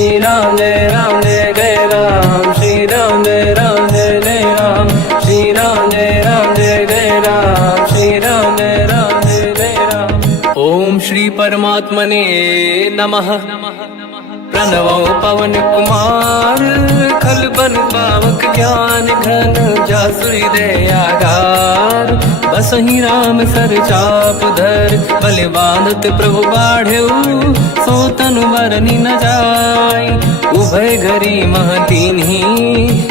श्री राम जय जय राम, श्री राम जय जय राम, श्री राम जय जय राम, श्री राम जय जय राम। ओम श्री परमात्मने नमः। प्रणवो पवन कुमार, खल बन पावक ज्ञान घन, जासुरी दयागार। बसहि राम सर चाप धर, बल बांधत प्रभु बाढ़ऊ, सो तनु बरनि न जाय। उभय घरी महतीन्ही,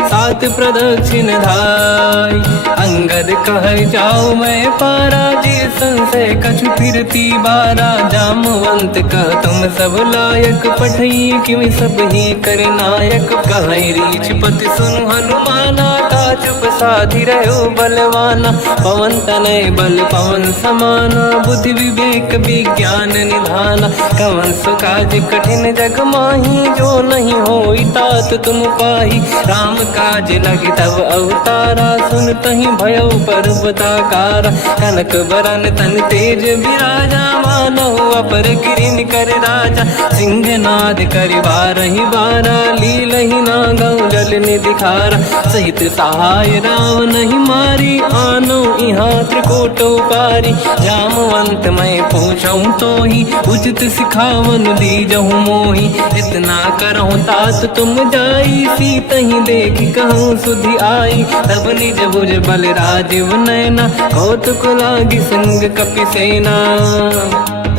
सात प्रदक्षिण धाय। अंगद कह जाओ मैं पारा, जी संशय कछु फिरती बारा। जामवंत कह तुम सब लायक, पठई किमि सब ही कर नायक। कहै रीछ पति सुनु हनुमाना, काचुप साधि रहो बलवाना। पवन तनय बल पवन समाना, बुद्धि विवेक विज्ञान निधाना। कवन सो काज कठिन जग माही, जो नहीं होई तात तुम पाही। राम काज लगे तब अवतारा, सुन तहि भयो पर्वताकारा। कनक बरन तन तेज विराजा, मानहु अपर किरिन कर राजा। सिंहनाद करि बारहि बारा, लीलहि नागौ जल निधि खारा। सहित सहाय राम नहीं मारी, आनो इहाँ त्रिकोटौ पारी। जामवंत मैं पूछऊँ तोहि, उचित सिखावन दीजहु मोहि। इतना करहु तात तुम जाई, सीतहि देखि कहूँ सुधि आई। तब निज भुज बल राजीव नयना, कौतुक लागी संग कपिसेना।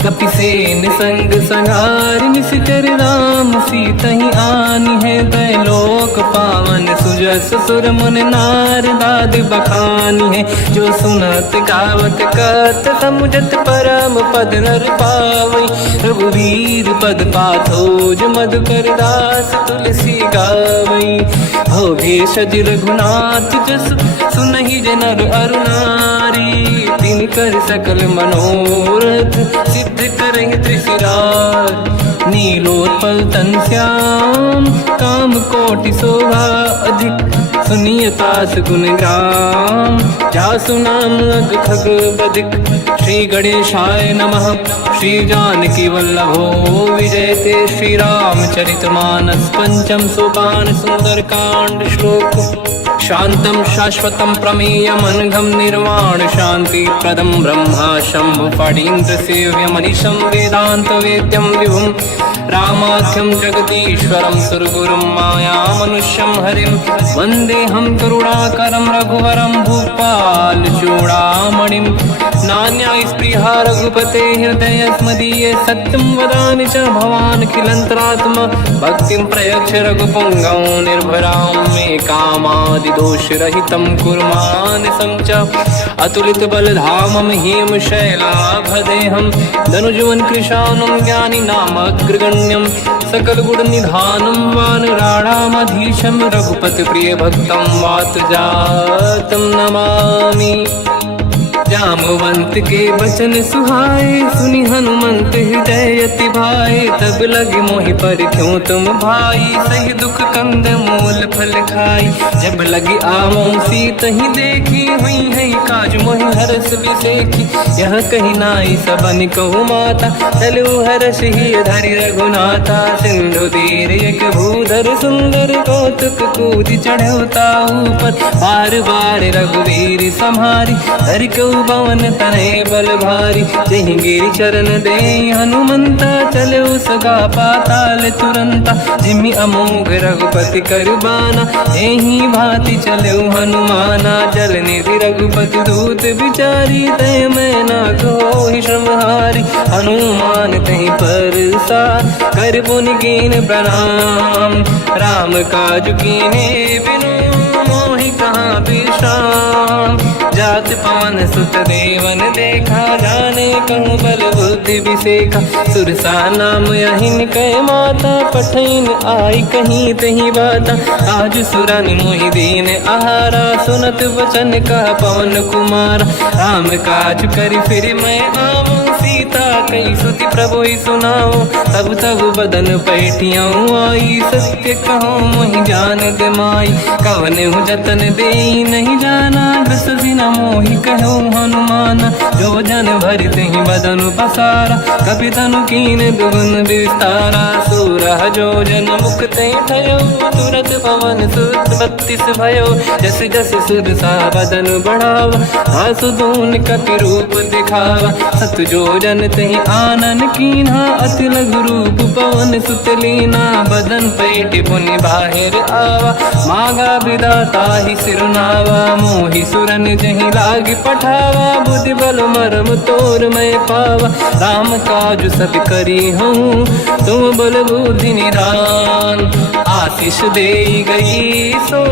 कपिसेन संग संहार, निशिचर राम सीतहि आनी है। दैलोक पावन सुजस सुर मुन नार, दाद बखानी है। जो सुनत गावत कहत, समुझत परम पद नर पावै। रघुवीर पद पाथोज, मधुकर दास तुलसी गावै। भोगेशज रघुनाथ जस, सुनहि जनर अरु नारी। तिन कर सकल मनोरथ, सिद्ध करहि त्रिशिरार। नीलोत्पल तन श्याम, काम कोटि शोभा अधिक। सुनिय तास गुण ग्राम, जासु नाम अग खग बदिक। श्री गणेशाय नमः। श्री जानकी वल्लभो विजयते, श्री रामचरित मानस। पंचम सोपान सुंदर कांड श्लोक। शांतं शाश्वतं प्रमेयमनघं, निर्वाण शांति प्रदं ब्रह्मा शंभु फणीन्द्र सेव्यमनिशं। वेदांत वेद्यं विभुं रामाख्यं जगदीश्वरं, सुरगुरुं मायामनुष्यं हरिं। वन्देऽहं करुणाकरं रघुवरं, भूपाल चूडामणिं। नान्यास्पृहा रघुपते हृदयस्मदीये, सत्यं वदामि च भवान् खिलन्तरात्मा। भक्तिं प्रयच्छ रघुपुङ्गं, निर्भरां मे कामादिदोषरहितं कुर्मानसं च। अतुलित बलधामं हेम शैलाभदेहं, धनुजवन कृशानं ज्ञानी नामग्रगण्यं। सकल गुण निधानं वानराणामधीशं, रघुपति प्रिय भक्तं वातजातं नमामि। जामवंत के बचन सुहाए, सुनि हनुमंत हृदय अति भाए। तब लगे मोहि पर क्यों तुम भाई, सही दुख कंद मूल फल खाई। जब लगी आवों सीतहि देखी, हुई है काज मोहि हरस बिसेखी। यह कही नाई सबन कहु माता, चलु हरष ही धरि रघुनाथा। सिंधु तीर एक भूधर सुंदर, कौतुक कूदि चढ़ऊ ताऊ पर। बार बार रघुवीर सम्हारी, धरि कहु पवन तनय बल भारी। जहि गिरि चरण दे हनुमंता, चलो सगा पाताल तुरंता। जिमि अमोघ रघुपति कर बाना, एहि भांति चलो हनुमाना। जल निधि रघुपति दूत बिचारी, तय मैं ना कोहि श्रमहारी। हनुमान तहि परसा, कर पुनि कीन प्रणाम। राम काज कीने बिनु, मोहि कहाँ विश्राम। जात पवन सुत देवन देखा, जाने कहूँ बल बुद्धि विसेखा। सुरसा नाम यहिन कै माता, पठैन आई कहीं तही बाता। आज सुरन मोहि दीन आहारा, सुनत वचन कह पवन कुमार। राम काज करि फिर मैं आवूं, सीता कई सुति प्रभु ही सुनाओ। तब तब बदन पैठियाऊँ आई, सत्य कहो मोहि जान दे माई। कवन हूँ जतन दे नहीं जाना, बिससी न मोहि कहो हनुमान। जो जन भरित ही बदन पसारा, कपि तनु कीन दुगुन विस्तारा। सूरह जो जन मुक्त भयो, तुरत पवन सुत 32 भयो। जस जस सुर सा बदन बढ़ावा, आसुदून कपि रूप दिखावा। सत जो जन तहि आनन कीन्हा, अति लघु रूप पवन सुत लीना। बदन पैठ पुनि बाहिर आवा, मागा विदाता ही सिरुनावा। मोहि सुरन जहि लाग पठावा, बुद्धि बल मरम तोर मैं पावा। राम काज सब करी हूँ, तुम बल बुद्धि निधान। आशीष दे गई सो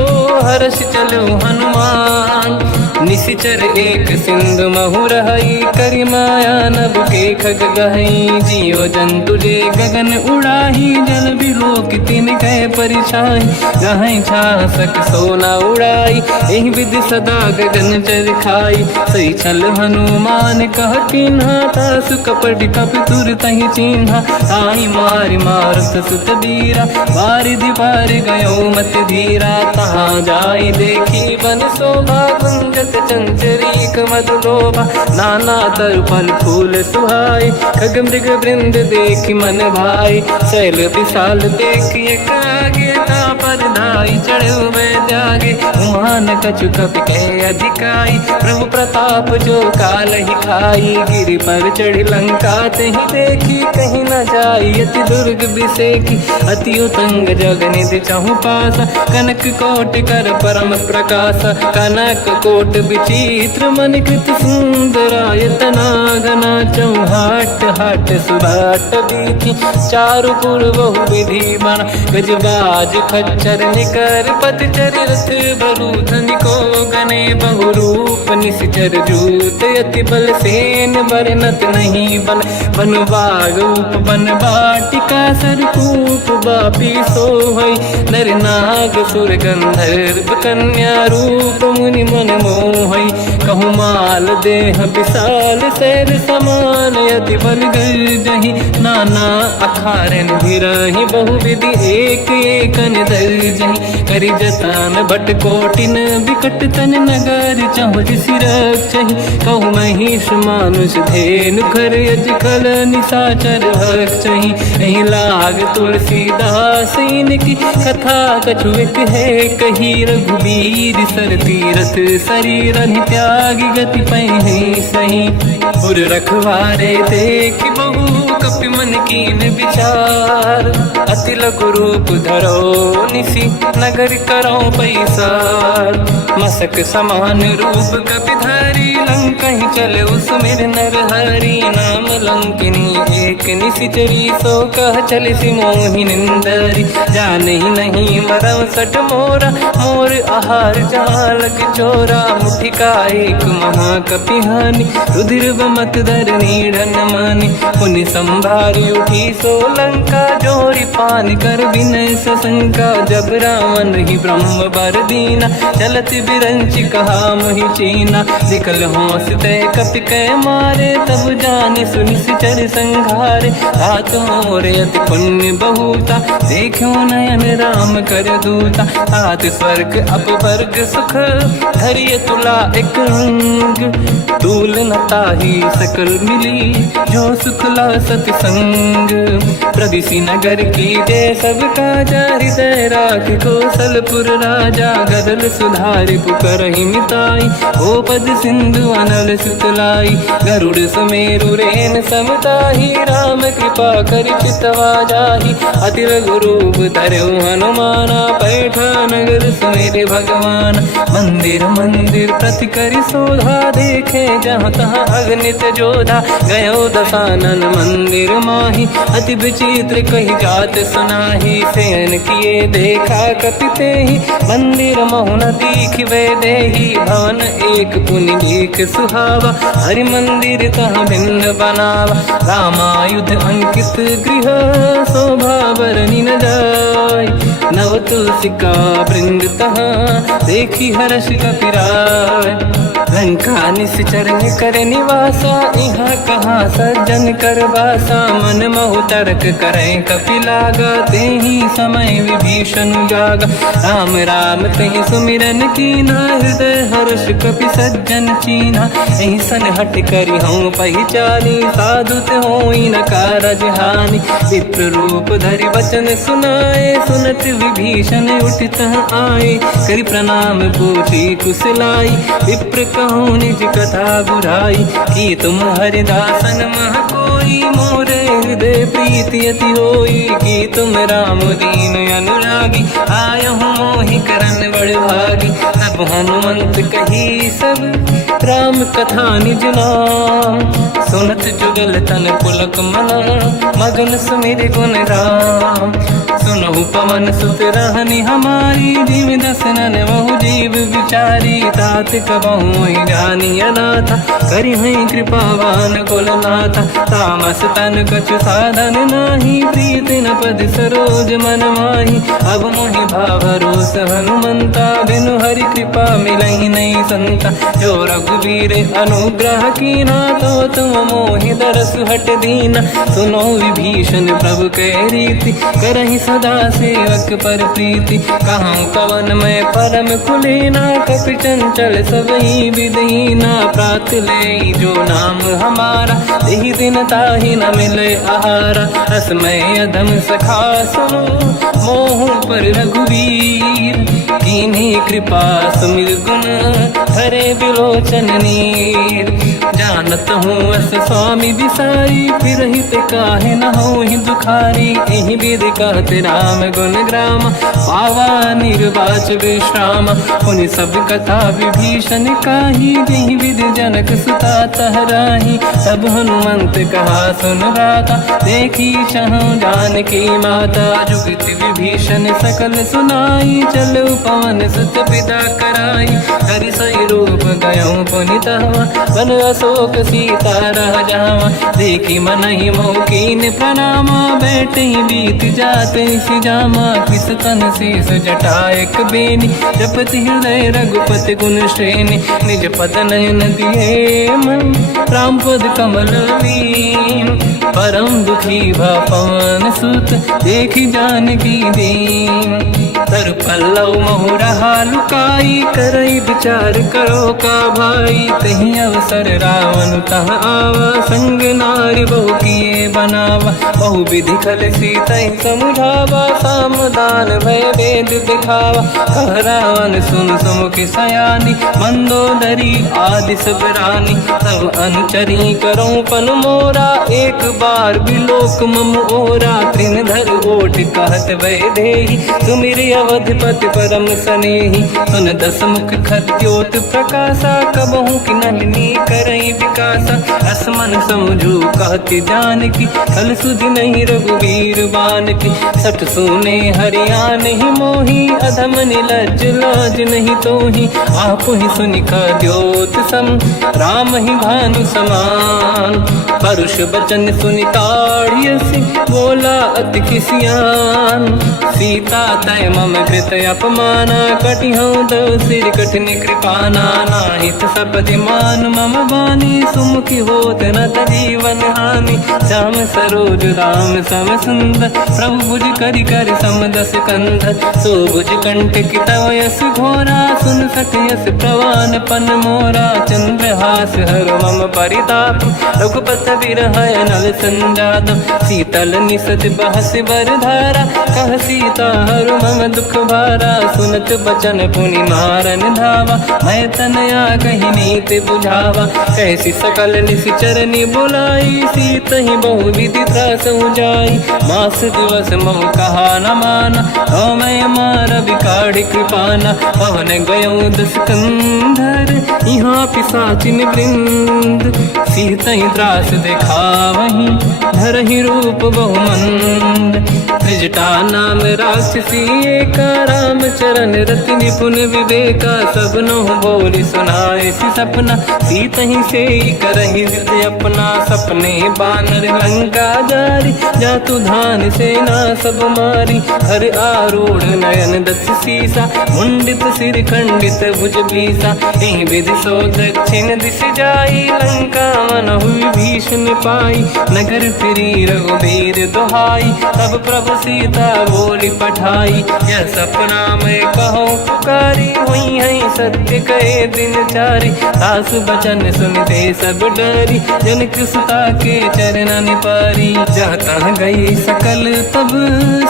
हर्ष चलो हनुमान। निशिचर एक सिंधु महु रहई, करि माया नभ के खग गहई। जीव जंतु जे गगन उड़ाही, जल बिलोक तिन कह परिछाई। गहई छासक सोना उड़ाई, एहि विधि सदा गगन चर खाई। सही छल हनुमान कह किन्हा, तासु कपट कप तुर तहि चिन्हा। आई मारि मारत सुत बीरा, बारिधि पार गयो मत धीरा। तहाँ जाई देखी बन शोभा, गुंजत चंचरीक मधुलोभा। नाना तरु फल फूल सुहाई, खग मृग वृंद देखि मन भाई। शैल विशाल देखि एक आगे, तापर धाई चढ़ु मैं त्यागे। उमान कछु कपि कह अधिकाई, प्रभु प्रताप जो काल ही खाई। गिरि पर चढ़ी लंका तहि देखी, कहीं न जाई अति दुर्ग बिसेकी। अति उतंग जग निधि चहु पासा, कनक कोट कर परम प्रकाश। कनक कोट विचित्र मन कृत सुंदरायतना। घना चौहाट हाट सुभाट बीथी, चारु पुर बहु विधि बना। गजबाज खच्चर निकर पतचर, रथ बरु धनिको गने बहु रूप। निशिचर जूत अति बल सेन, बरनत नहीं बन। बन बाग उप बन बाटिका, सरकूप बापी सोहई। नर नाग सुर गंधर्व कन्या, रूप मुनि मन मोहई। कहु माल देह विशाल, शैल समान अति बल गर्जहि। नाना अखारन भिरहि, बहु विधि एक एकन दर्जहि। करि जतन भट कोटिन, बिकट तन नगर चहु जिसि रक्षहि। कहु महिष मानुष धेनु, खर यज खल निशाचर भक्षहि। एहि लाग तुलसीदास इनकी, कथा कछु एक है कही। रघुबीर सर तीरथ शरीर, त्यागी गति पहि सही। पुर रखवारे देख बहु, कपि मन कीन विचार। अति लघु रूप धरो निसी, नगर करो पैसार। मसक समान रूप कपि धारी, लंका ही चले उसमें नर हरि। नाम लंकिनी एक निशिचरी, सो कह चले सि मोहि निंदरी। जान ही नहीं मरव सठ मोरा, मोर आहार जालक चोरा। मुठिका एक महाकपि हानि, रुधिर बमत धर नीढ़न मानि। पुनि संभारी उठी सो लंका, जोरी पान कर विनय सशंका। जब रावण ही ब्रह्म बर दीना, चलत बिरंचि कहा मोहि चीना। निकल होश तय कपि कै मारे, तब जानि सुनि सिचर संघारे। हाथ मोरे अति पुण्य बहुता, देखो नयन राम कर दूता। हाथ स्वर्ग अपवर्ग सुख, धरिय तुला एक अंग। तूल न ताहि सकल मिली, जो सुख ला सत संग। प्रदिशि नगर की जय सब काजा, हृदय राख कौशलपुर राजा। गदल सुधारि पुकरहि मिताई, ओ पद सिंधु अनल सुतलाई। गरुड़ सुमेरु रेन समताहि, राम कृपा करि चितवा जाहि। अति लघु रूप धरौ हनुमाना, पैठा नगर सुमेरे भगवान। मंदिर मंदिर प्रति करि शोधा, देखे जहाँ तहाँ अगणित जोधा। गयो दशानन मंदिर माहि, अति विचित्र कही जात सुनाहि। शयन किए देखा कपि तेहि, मंदिर महु न दीखिबे देहि। भवन एक पुनि दीख सुहावा, हरि मंदिर तहाँ भिन्न बनावा। रामायुध अंकित गृह, शोभा बरनि न जाय। नव तुलसिका वृंद तहाँ, देखी हर्ष कपि राय। लंका निश्चर कर निवासा, यहाँ कहाँ सज्जन कर बासा। मन महु तर्क करें कपिलागा, तेहि समय विभीषण जागा। राम राम तेहि सुमिरन कीना, हृदय हर्ष कपि सज्जन चीना। एहि सन हट करि हूँ पहिचानी, साधु होई न कारज हानि। विप्र रूप धरि वचन सुनाए, सुनत विभीषण उठित आए। करि प्रणाम पूछी कुशलाई, विप्र कहूँ निज कथा बुराई। कि तुम हरिदासन मह कोई, मोरे हृदय प्रीति अति होई। कि तुम राम दीन अनुरागी, आयहु मोहि करन बड़ भागी। तब हनुमंत कही सब राम कथा निज नाम, सुनत जुगल तन पुलक मना, मगन सुमिर गुण राम। सुनहु पवन सुत रहनि हमारी, जीव दसनन महु जीव विचारी। तात कबहु जानी अनाथा, करि हैं कृपावान कुलनाथा। तामस तन कछु साधन नाही, प्रीति न पद सरोज मन माही। अब मोहि भावरोस हनुमंता, बिनु हरि कृपा मिलहि नहीं संता। जो रघुवीर अनुग्रह कीना, तो तुम मोहि दरस हट दीना। सुनो विभीषण प्रभु के रीति, करहि सदा सेवक पर प्रीति। कहूँ कवन मैं परम कुलीना, कपि चंचल सबहि विदहीना। प्रात ले जो नाम हमारा, तेहि दिन ताहि न मिले आहारा। रसमय अधम सखा सुनो, मोह पर रघुवीर। कीन्ही कृपा सुमिर गुण, हरे बिलोचन नीर। जानत हूँ अस स्वामी बिसाई, फिर हित काहे न हो ही दुखारी। एहि विधि कहते राम गुण ग्राम, पावा निर्वाच विश्राम। पुनि सब कथा विभीषण काही, जेहि विधि जनक सुता तहराही। तब हनुमंत कहा सुन राता, देखी चहु जानकी माता। जुगति विभीषण सकल सुनाई, चलो पवन सुत पिता कराई। हरि सही रूप गयो पुनि तहवा, बन अशोक सीता रह जावा। देखी मनहि मोह कीन प्रणामा, बैठे बीत जाते सिजामा। किस तन शीस जटा एक बेनी, जपति हृदय रघुपति गुण श्रेणी। निज पद नयन दिए मन, राम पद कमल लीन। परम दुखी भा पवन सुत, देखी जानकी दीन। तर पल्लव महु रहा लुकाई, करई विचार करो का भाई। तहि अवसर रावण तह आवा, संग नारी बहु किए बनावा। बहु विधि खल सीतहि समुझावा, सामदान भय वेद दिखावा। कह रावण सुन सुमुख सयानी, मंदोदरी आदि सब रानी। सब अनुचरी करो पन मोरा, एक बार बिलोक मम ओरा। तृण धर ओठ कहत भय देहि, सुमिर अवधपति परम सनेहि। सुन दस मुख खद्योत प्रकाशा, कबहु कि नलिनी करई विकासा। असमन समझू कहति जानकी, खल सुधि नहीं रघुवीर बानकी। सठ सुने हरियाण ही मोही, अधम निलज्ज लाज नहीं तोही। आप ही सुनि खद्योत सम, राम ही भानु समान। परुष बचन सुनि ताड़ियसि, बोला अति किसियान। सीता तय मम कृत अपमाना, कटिहउँ दो सिर कठिन कृपाना। नाहित सपदि मान मम बानी, सुमुखी होत न जीवन हानि। श्याम सरोज राम सम सुंदर, प्रभु भुज करि कर सम दस कंधर। सो भुज कंठ की तव यस घोरा, सुन सठ यस प्रवान पन मोरा। चंद्रहास हर मम परिताप, रघुपत बिरहय नल संजात। शीतल निसत बहस बर धारा, कह सीता हर मम दुख भारा। सुनत बचन पुनि मारन धावा, मैं तनया कही नीति बुझावा। कैसी सकल निश्चरनि बुलाई, सीतहि बहु विधि त्रासहु जाई। मास दिवस मोह कहा न माना, तो मैं मार बिकाढ़ी कृपाना। पवन गयो दस कंधर, यहाँ पिशाचिन वृंद। सीतहि त्रास दिखावहीं, धरहि रूप बहुमंद। निजटा नाम राक्षसी एका, राम चरण रति निपुण विवेका, सबनो बोली सुनाए सी सपना, सीत ही से करहि हृदय अपना, सपने बानर लंका जारी, जातु धान सेना सब मारी, हर आरूढ़ नयन दस सीसा, मुंडित सिर खंडित भुज बीसा, एहि विधि सो दक्षिण दिश जाई, लंका मनहु विभीषण पाई, नगर फिरी रघुबीर दुहाई, तब प्रभु सीता बोली पठाई, यह सपना मैं कहो पुकारी, हुई है सत्य कहे दिन चारी, सास बचन सुनते सब डरी, जनक सुता के चरण निपारी, जहाँ तहाँ गई सकल तब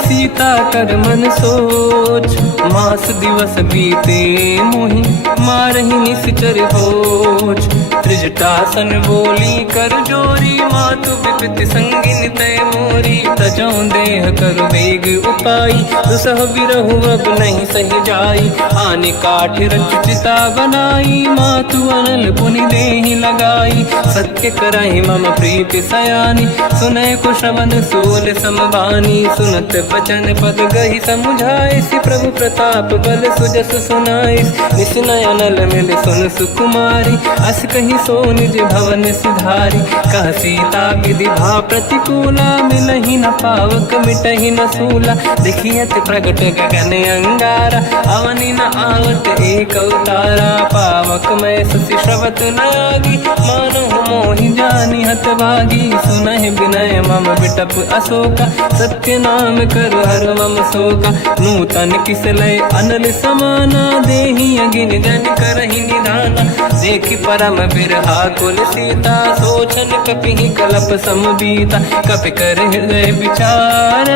सीता कर मन सोच, मास दिवस बीते मोहि मारहि निश्चर होच, त्रिजटासन बोली कर जोरी, मातु विपति संगिन तय मोरी, तजौ देह कर वेग उपाई, दुसह बिरहु अब नहीं सही जाई, आने काठ रचिता बनाई, मातु अनल पुनि देहि लगाई, सत्य करहि मम प्रीति सयानी, सुनय को श्रवण सोल समबानी, सुनत बचन पद गहि समुझाए, सि प्रभु प्रताप बल सुजस सुनाई, निसनय अनल मिल सुन सुकुमारी, अस कहि सो निज भवन सिधारी, कह सीता विधि भा प्रतिकूला, मिलहि न पावक मिटहि न सूला, देखियत प्रगट गगन अंगारा, अवनि न आवत एक अवतारा, पावक मैं ससि श्रवत न आगी, मानो मोहि जानि हतभागी, सुनहि विनय मम विटप अशोका, सत्य नाम कर हर मम शोका, नूतन किसलय अनल समाना, देहि अगिन जन करहि निधाना, देखि परम बिरहा कुल सीता, सोचन कपिहि कलप समबीता, कपि कर हृदय विचार,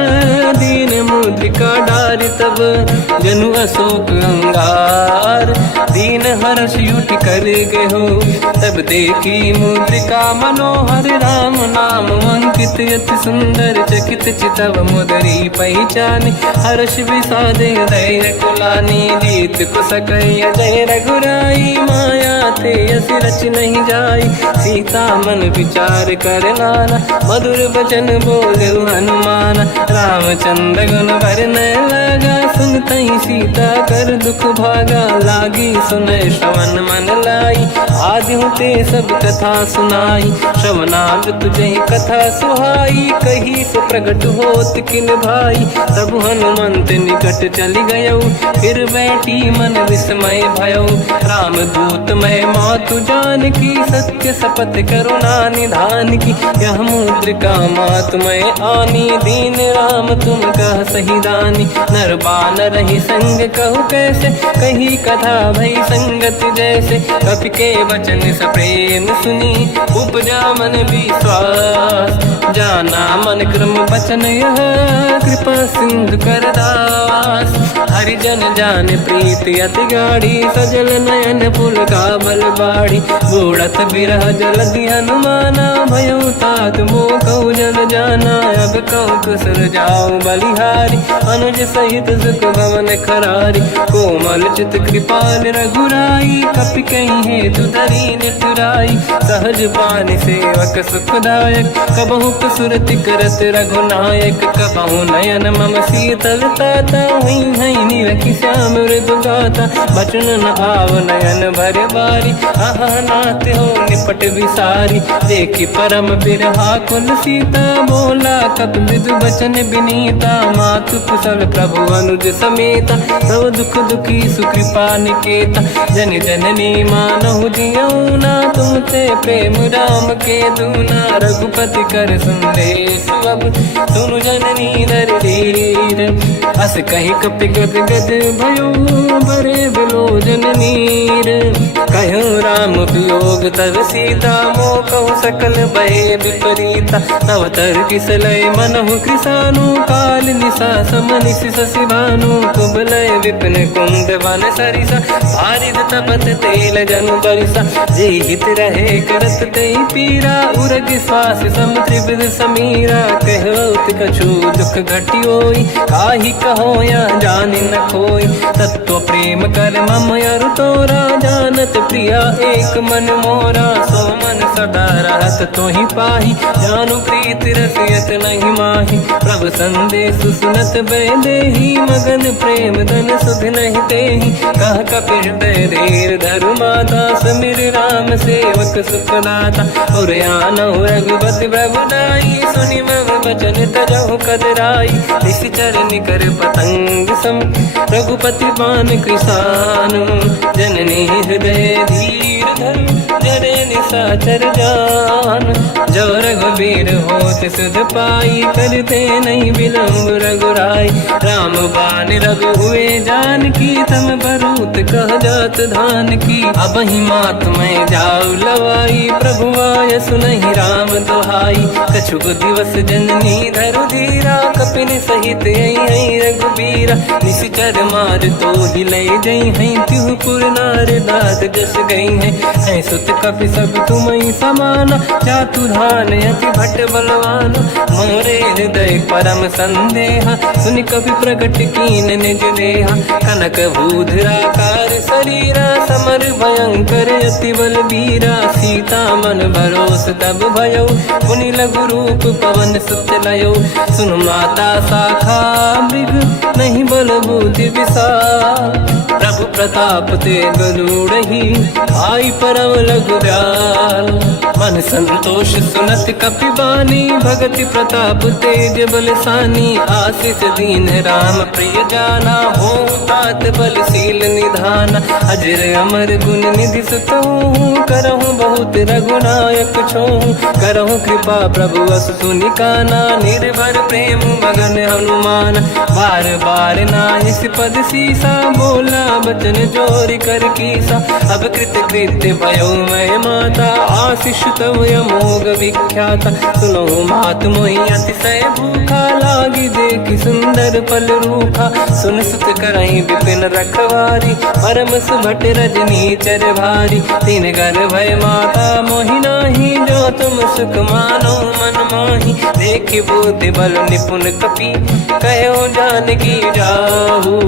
दीन मुद्रिका डारि तब जनु अशोक अंगार, दीन हर्ष युति कर गयो, तब देखी मुद्रिका मनोहर, राम नाम अंकित अति सुंदर, चकित चितव मुदरी पहचान, हर्ष विषाद हृदय कुलानी, जीत को सकय जय रघुराई, माया ते असि रच नहीं जाई, सीता मन विचार कर नाना, मधुर बचन बोले हनुमान, रामचंद्र गुण वर्णय लगा, सुनतहि सीता कर दुख भागा, लागी सुनय श्रवण मन लाई, आदि होते सब कथा सुनाई, श्रवणागत तुझे कथा सुहाई, कही सो प्रगट होत किन भाई, तब हनुमंत निकट चली गयो, फिर बैठी मन विस्मय भयो, राम दूत मैं मातु जान की, सत्य शपथ करुणा निधान की, यह मुद्रिका मातु मैं आनी, दीन राम तुम कह सही दानी, नर बानर ही संग कहु कैसे, कही कथा भई संगति जैसे, कपि के वचन सप्रेम सुनी, उपजा मन विश्वास, जाना मन क्रम बचन यह, कृपा सिंधु कर दास, हरिजन जान प्रीति अति गाढ़ी, सजल नयन पुल का बल बाढ़ी, बूढ़त बिरह जलधि हनुमाना, भयो तात मोह कहु जन जाना, अब कहु कुसुर जाओ बलिहारी, अनुज सहित सुख भवन खरारी, कोमल चित कृपाल रघुराई, कपि कहीं हेतु धरी निठुराई, सहज पानि सेवक सुखदायक, कबहु कुसुरति करत रघुनायक, कबहु नयन मम शीतल ताता, हुई है निरखि श्याम मृदु गाता, बचन न आव नयन भर बारी, आहा नाथ हो निपट विसारी, देखी परम बिरहा कुल सीता, बोला कप विदु बचन बिनीता, मातु कुशल प्रभु अनुज समेता, सब दुख दुखी सुकृपा निकेता, जन जननी मानहु जियौना, तुम ते प्रेम राम के दूना, रघुपति कर संदेश अब सुनु जननी दर धीर, अस कहि कपि गद गद भयो, बरे बिलोचन नीर, कहो राम वियोग तब सीता, मोह कहु सकल भय विपरीता, तव तर किसलय मनहु कृसानु, काल निशा समनिशि शशि भानु, कुबलय विपिन कुंद वन सरिसा, बारिद तपत तेल जनु बरिसा, जे हित रहे करत ते पीरा, उरग श्वास सम त्रिविध समीरा, कहत कछु दुख घटियोई, काहि कहो या जानि न खोई, तत्व प्रेम कर मम अरु तोरा, जानत प्रिया एक मन मोरा, सो मन सदा रहत तोहि पाहि, जानु प्रीति रसियत नहीं माहि, प्रभु सब संदेश सुनत बैदेही मगन प्रेम धन सुध नहीं तेहि कह कपि हृदय धीर धरु माता समिर राम सेवक सुखदाता और आनौ रघुपति प्रभुदाई सुनि मम वचन तजहु कदराई निश्चर निकर पतंग सम रघुपति पान कृसानु जननी हृदय धीर धरु जरे निशाचर जान जो रघुबीर होत सुध पाई करते नहीं विलम्ब रघुराई राम बान रघु हुए जान की तम बरूत कह जात धान की अब ही मात में जाऊ लवाई प्रभु आय सुनहि राम दोहाई कछुक दिवस जननी धरु धीरा कपिन सहित आई रघुबीरा निश्चर मार तो ही ले जई हैं तिहुपुर नार दाद जस गई है सुत कपि सब तुम समाना चातुधान अति भट बलवान मोरे हृदय परम संदेहा सुनि कपि प्रकट कीन निज देहा कनक भूधराकार शरीरा समर भयंकर अति बलबीरा सीता मन भरोस तब भयो पुनि लघु रूप पवन सुत लयो सुन माता शाखा मृग नहीं बल बुद्धि विशाल प्रभु प्रताप ते गरुड़हि आई परम लघु दयाल मन संतोष सुनत कपि बानी भगति प्रताप तेज बलसानी आशीष दीन राम प्रिय जाना हो तात बलशील निधान अजर अमर गुण निधि सुतहु करहु बहुत रघुनायक छोहु करहु कृपा प्रभु अस सुनि काना निर्भर प्रेम मगन हनुमान बार बार नाहिस पद सीसा बोला बचन जोरि कर कीसा अब कृत कृत्य भयो मैं माता आशीष तव अमोघ विख्याता सुनो मात मोहि अतिशय भूखा लागी देखि सुंदर फल रूखा सुन सुत करहि विपिन रखवारी परम सुभट रजनी चर भारी तीन घर भय माता मोहि नाही जो तुम सुख मानो मन माही देखि बुद्धि बल निपुण कपि कहो जानकी जाहू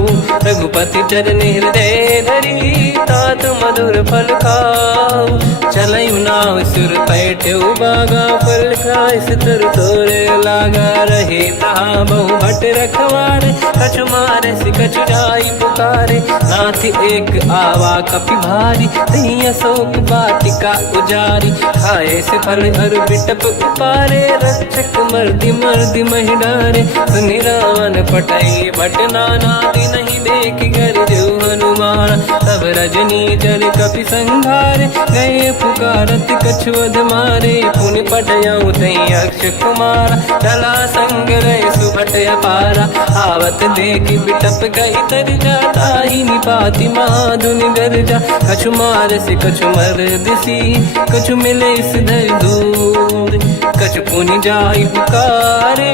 रघुपति चरण हृदय धरी तात मधुर फल खाऊ चलयु नाव सुर पैठ्यु बागा फल खाय सितर तोरे लागा रहे तहा बहु भट रखवारे कछु मारे सि कछु जाई पुकारे नाथ एक आवा कपि भारी तही अशोक वाटिका उजारी खाए से फल अरु बिटप उपारे रक्षक मर्दि मर्दि महि डारे सुनि रावण पटई भट नाना दिन नहीं देख कर जो हनुमान तब रजनी चर कपि संघारे गए पुकारत कछुअध मारे पुनि पटयऊ तई अक्ष कुमार चला संग रहे सुभट अपारा आवत देखि बिटप गई तर जाता ही निपाति माधुनि गर्जा कछु मार से कछु मर दिसी कछु मिले इस धर दूर कछु पुनि जाई पुकारे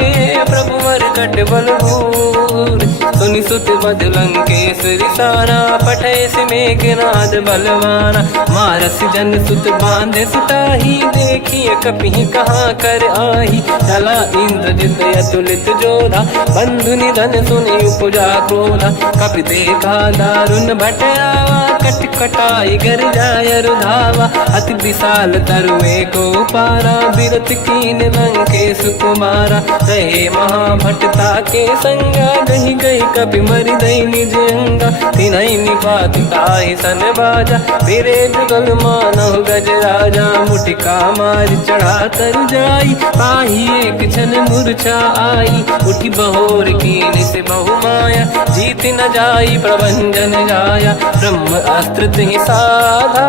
प्रभु वर कट बलभूर सुनि सुत बद लंकेश्वरी सारा पठे से मेघनाद बलवाना मारस जन सुत बांधे सुताही देखिए कपि कहाँ कर आही चला इंद्रजित अतुलित जोधा बंधु निधन सुनि उपजा क्रोधा कपि देखा दारुण भट आवा कट कटाई गर जाय रुधावा अति विशाल तरुए को पारा बिरत कीन लंकेश कुमारा रहे महाभटता के संगा गही गई कपि मरि दई निज अंगा तिनहि निपात ताहि सन बाजा फिरे जुगल मानव गज राजा मुटिका मार चढ़ा तर जाई पाही एक क्षण मूर्छा आई उठी बहोर कीन से बहु माया जीत न जाई प्रभंजन जाया ब्रह्म अस्त्र तिहि साधा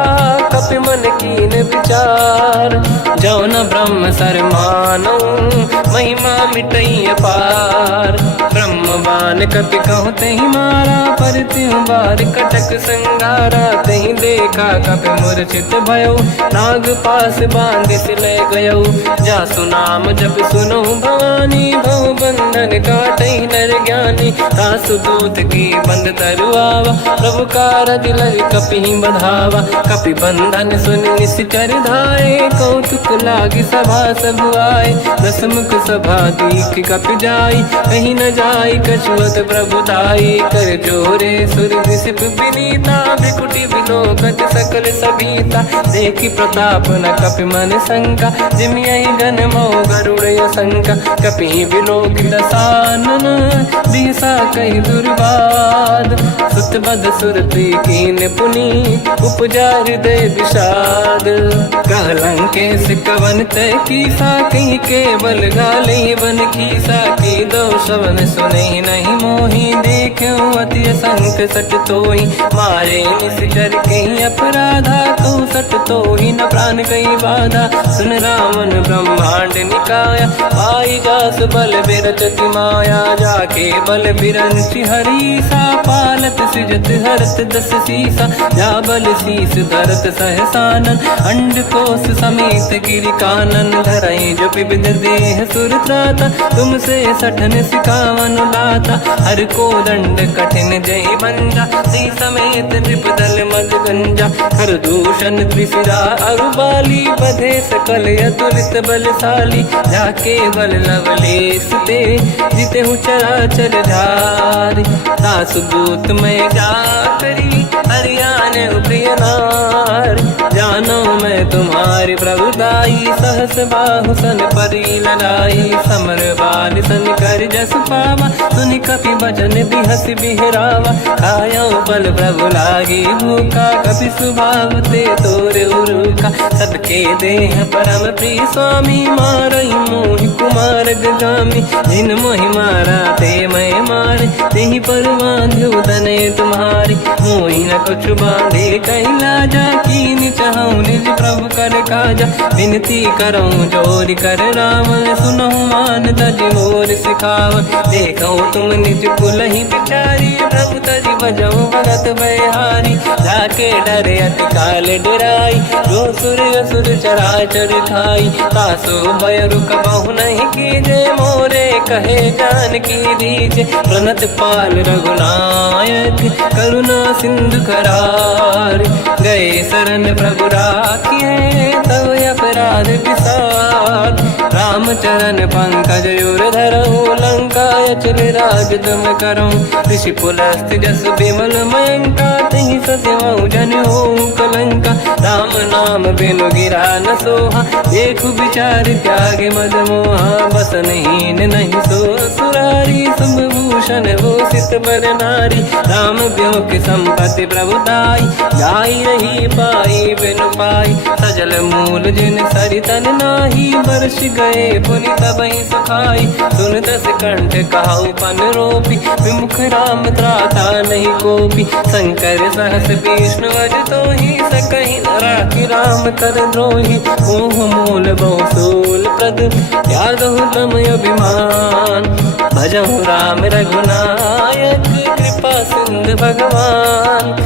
कपि मन कीन विचार जो न ब्रह्म सर मानो महिमा मिटई अपार ब्रह्म बान कपि कहु तहि मारा पर त्यों बार कटक संगारा तहि देखा कपि मूर्छित भयो नाग पास बांध से ले गयो जासु नाम जप सुनो भवानी भव बंधन काटहि नर ज्ञानी तासु दूत की बंद तरुआवा प्रभु कारज लग कपि बधावा कपि बंधन सुन निश्चर धाये कौतुक लागी सभा सब आए दसमुख सभा दीख कपि जाई कहीं न जाई कछुअ सुत प्रभुताई कर जोरे सुर विसिप विनीता भ्रिकुटी विलोकत सकल सबीता देखी प्रताप न कपि मन शंका जिमियहि गण मो गरुड़ शंका कपि विलोकित दसानन दिशा कई दुर्वाद सुत बद सुरति कीन पुनी उपजा हृदय विषाद कहलंके सिकवन तय कीसा कहीं केवल गाले बन कीसा की दो शवन सुने नहीं मोही देखो अति संत सट तोही मारे निश्चर कहीं अपराधा तो सट तोही न प्राण कहीं बाधा सुन रावण ब्रह्मांड निकाया पाई जास बल बिरचति माया जाके बल बिरंचि हरीसा पालत सृजत हरत दस सीसा जा बल शीस धरत सहसानन अंड कोश समेत गिरि कानन धरई जो विविध देह सुर त्राता तुमसे सठन सिखावन लाता हर को दंड कठिन जय बंजा सी समेत नृपदल मद गंजा हर दूषण त्रिशिरा अरुबाली बधे सकल अतुलित बलशाली जाके बल लवलेस ते जिते हूँ चराचर धारी दास दूत में जा करी हरियाण प्रिय नार जानो मैं तुम्हारी प्रभुताई सहस बाहु सन परी लड़ाई समर बाल सन कर जस पावा सुनि कपि बचन बिहस बिहरावा खायो बल प्रभु लागी भूखा कपि सुभाव ते तोरे उरुका सबके देह परम प्रिय स्वामी मारई मोहि कुमार गगामी जिन मोहि मारा ते मैं मारे तेहि पर बांधो तने तुम्हारी मोहि न कुछ बांधे कहीं लाजा कीन चाहूं निज प्रभु कर काजा विनती करूं जोरी कर रावण सुनो मान तज मोर सिखाव देखो तुम निज कुल ही बिचारी प्रभु तज बजो भगत बहारी जाके डरे अति काल डराई जो सुर असुर चराचर खाई तासो भय रुक बहु नहीं कीजे मोरे कहे जान की दीजे प्रणत पाल रघुनायक करुणा सिंधु करार गए शरण प्रभु राखिए तब अपराध विसार रामचरण पंकज युर धरऊ लंका अचल राज तुम करो ऋषि पुलस्त जस विमल मयंका तहि सत्यमऊ जन हो कलंका राम नाम बिनु गिरा न सोहा देखु विचार त्याग मद मोहा बसनहीन नहीं सो सुरारी सुभूषण भूषित बर नारी राम ब्यों की संपत्ति प्रभुताई जाई रही पाई बिनु पाई सजल मूल जिन सरितन नाही वर्ष गए पुनि तबहि सुखाई सुन दस कंठ कहाऊ पन रोपी विमुख राम त्राता नहीं कोपी शंकर सहस विष्णु अज तो ही सकहि न राखि राम कर द्रोही मोह मूल बहु सूल प्रद त्यागहु तम अभिमान भजहु राम रघुनायक कृपा सिंधु भगवान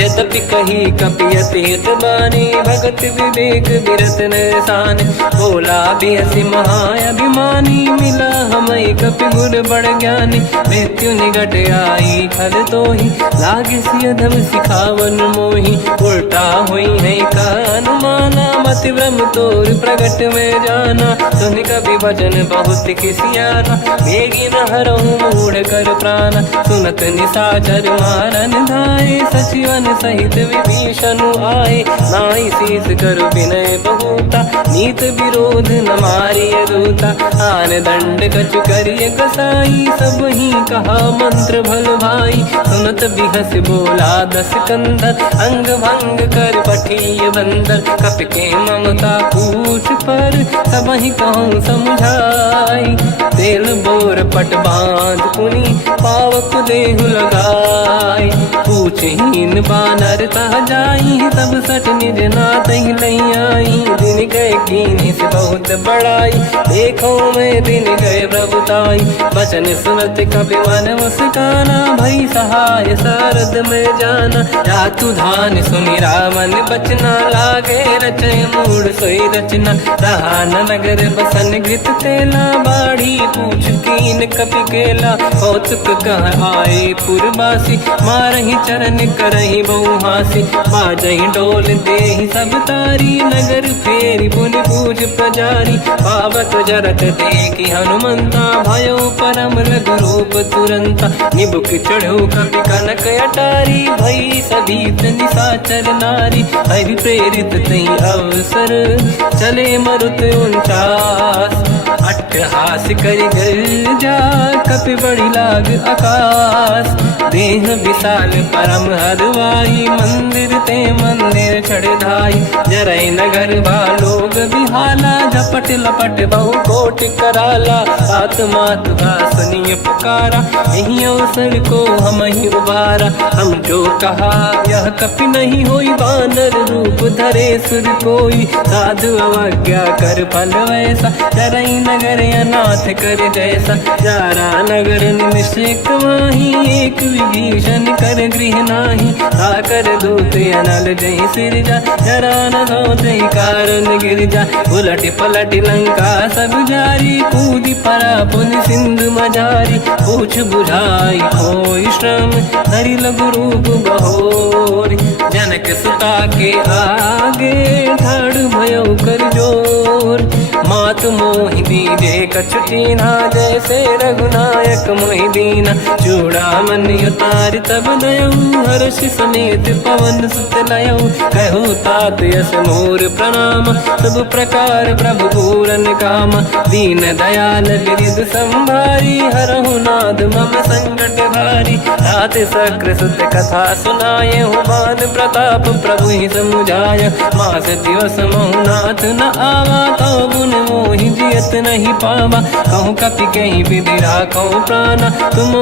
यद्यपि कही कपियति हित बानी भगत विवेक बिरत निशान बोला बिहसी महाअभिमानी मिला हमें कपि गुर बड़ ज्ञानी मृत्यु निकट आई खल तो ही लागे सियधम सिखावन मोही उल्टा हुई है का अनुमाना मति ब्रह्म तोर प्रगट में जाना सुन कभी भजन बहुत खिसियाना बेगी न हरहु मूढ़ कर प्राण सुनत निशाचर मारन धाये सचिवन सहित विभीषण आए नाई शीस कर विनय बहुता नीत विरोध न मारिय दूता आन दंड कछु करिय कसाई सब ही कहा मंत्र भल भाई सुनत बिहस बोला दस कंदर अंग भंग कर पठिय बंदर कपि के ममता पूछ पर सब ही कहूँ समझाई तेल बोर पट बांध पुनि पावक देहु लगाई पूछहीन बानर तह जाई सब सट निज नाथ ही लई आई दिन गए कीनी से बहुत बड़ाई देखो मैं दिन गए प्रभुताई बचन सुनत कपि मन मुस्काना भई सहाय सारद में जाना जातु धान सुनि रामन बचना लागे रचय मूड सोई रचना रहा नगर बसन घृत तेला बाढ़ी पूछ कीन कपि केला कौतुक कह आए पुरबासी मारहि चरण करहि कहीं बहु हासी बाजही डोल देहि सब तारी नगर फेरी पुनि पूज प्रजारी पावत जरत देखी हनुमंता भयो परम लघु रूप तुरंता निबुक चढ़ो कपि कनक अटारी भई सभीत निशाचर नारी हरि प्रेरित तई अवसर चले मरुत 49 अट्टहास करि गर्जा कपि बड़ी लाग आकाश देह विशाल परम हरवाई मंदिर ते मंदिर चढ़ धाई जरई नगर बालोग बिहाला झपट लपट बहु कोट कराला आत्मात सुनिय पुकारा यही अवसर को हम ही उबारा हम जो कहा यह कपि नहीं होई वानर रूप धरे सुर कोई साधु अवज्ञा कर फल वैसा जरई नगर अनाथ कर जैसा जारा नगर निमिषक माही एक विभीषण कर गृह नाही आकर दूत अनल जय सिरजा जरा न सोते कारण गिरजा उलट पलट लंका सब जारी कूदी परा पुन सिंधु मजारी पूछ बुझाई कोई श्रम धरि लघु रूप बहोरी जनक सुता के आगे ठाड़ भयो कर जोर मात मोहि दीजे कछु कीन्हा जैसे रघुनायक मोहि दीना चूड़ामणि उतारि तब दयऊ हर्ष समेत पवन सुत लयऊ कहु तात यस मोर प्रणाम सब प्रकार प्रभु पूरन काम दीन दयाल गिरिध संभारी हरहु नाद मम संकट भारी तात सक्र सुत कथा सुनाये हुमान प्रताप प्रभु ही समुझाय मास दिवस महुनाथ न आवा तो गुण मोहि जियत नहीं पावा कहूँ कपि कहीं विधि राखो प्राणा तुम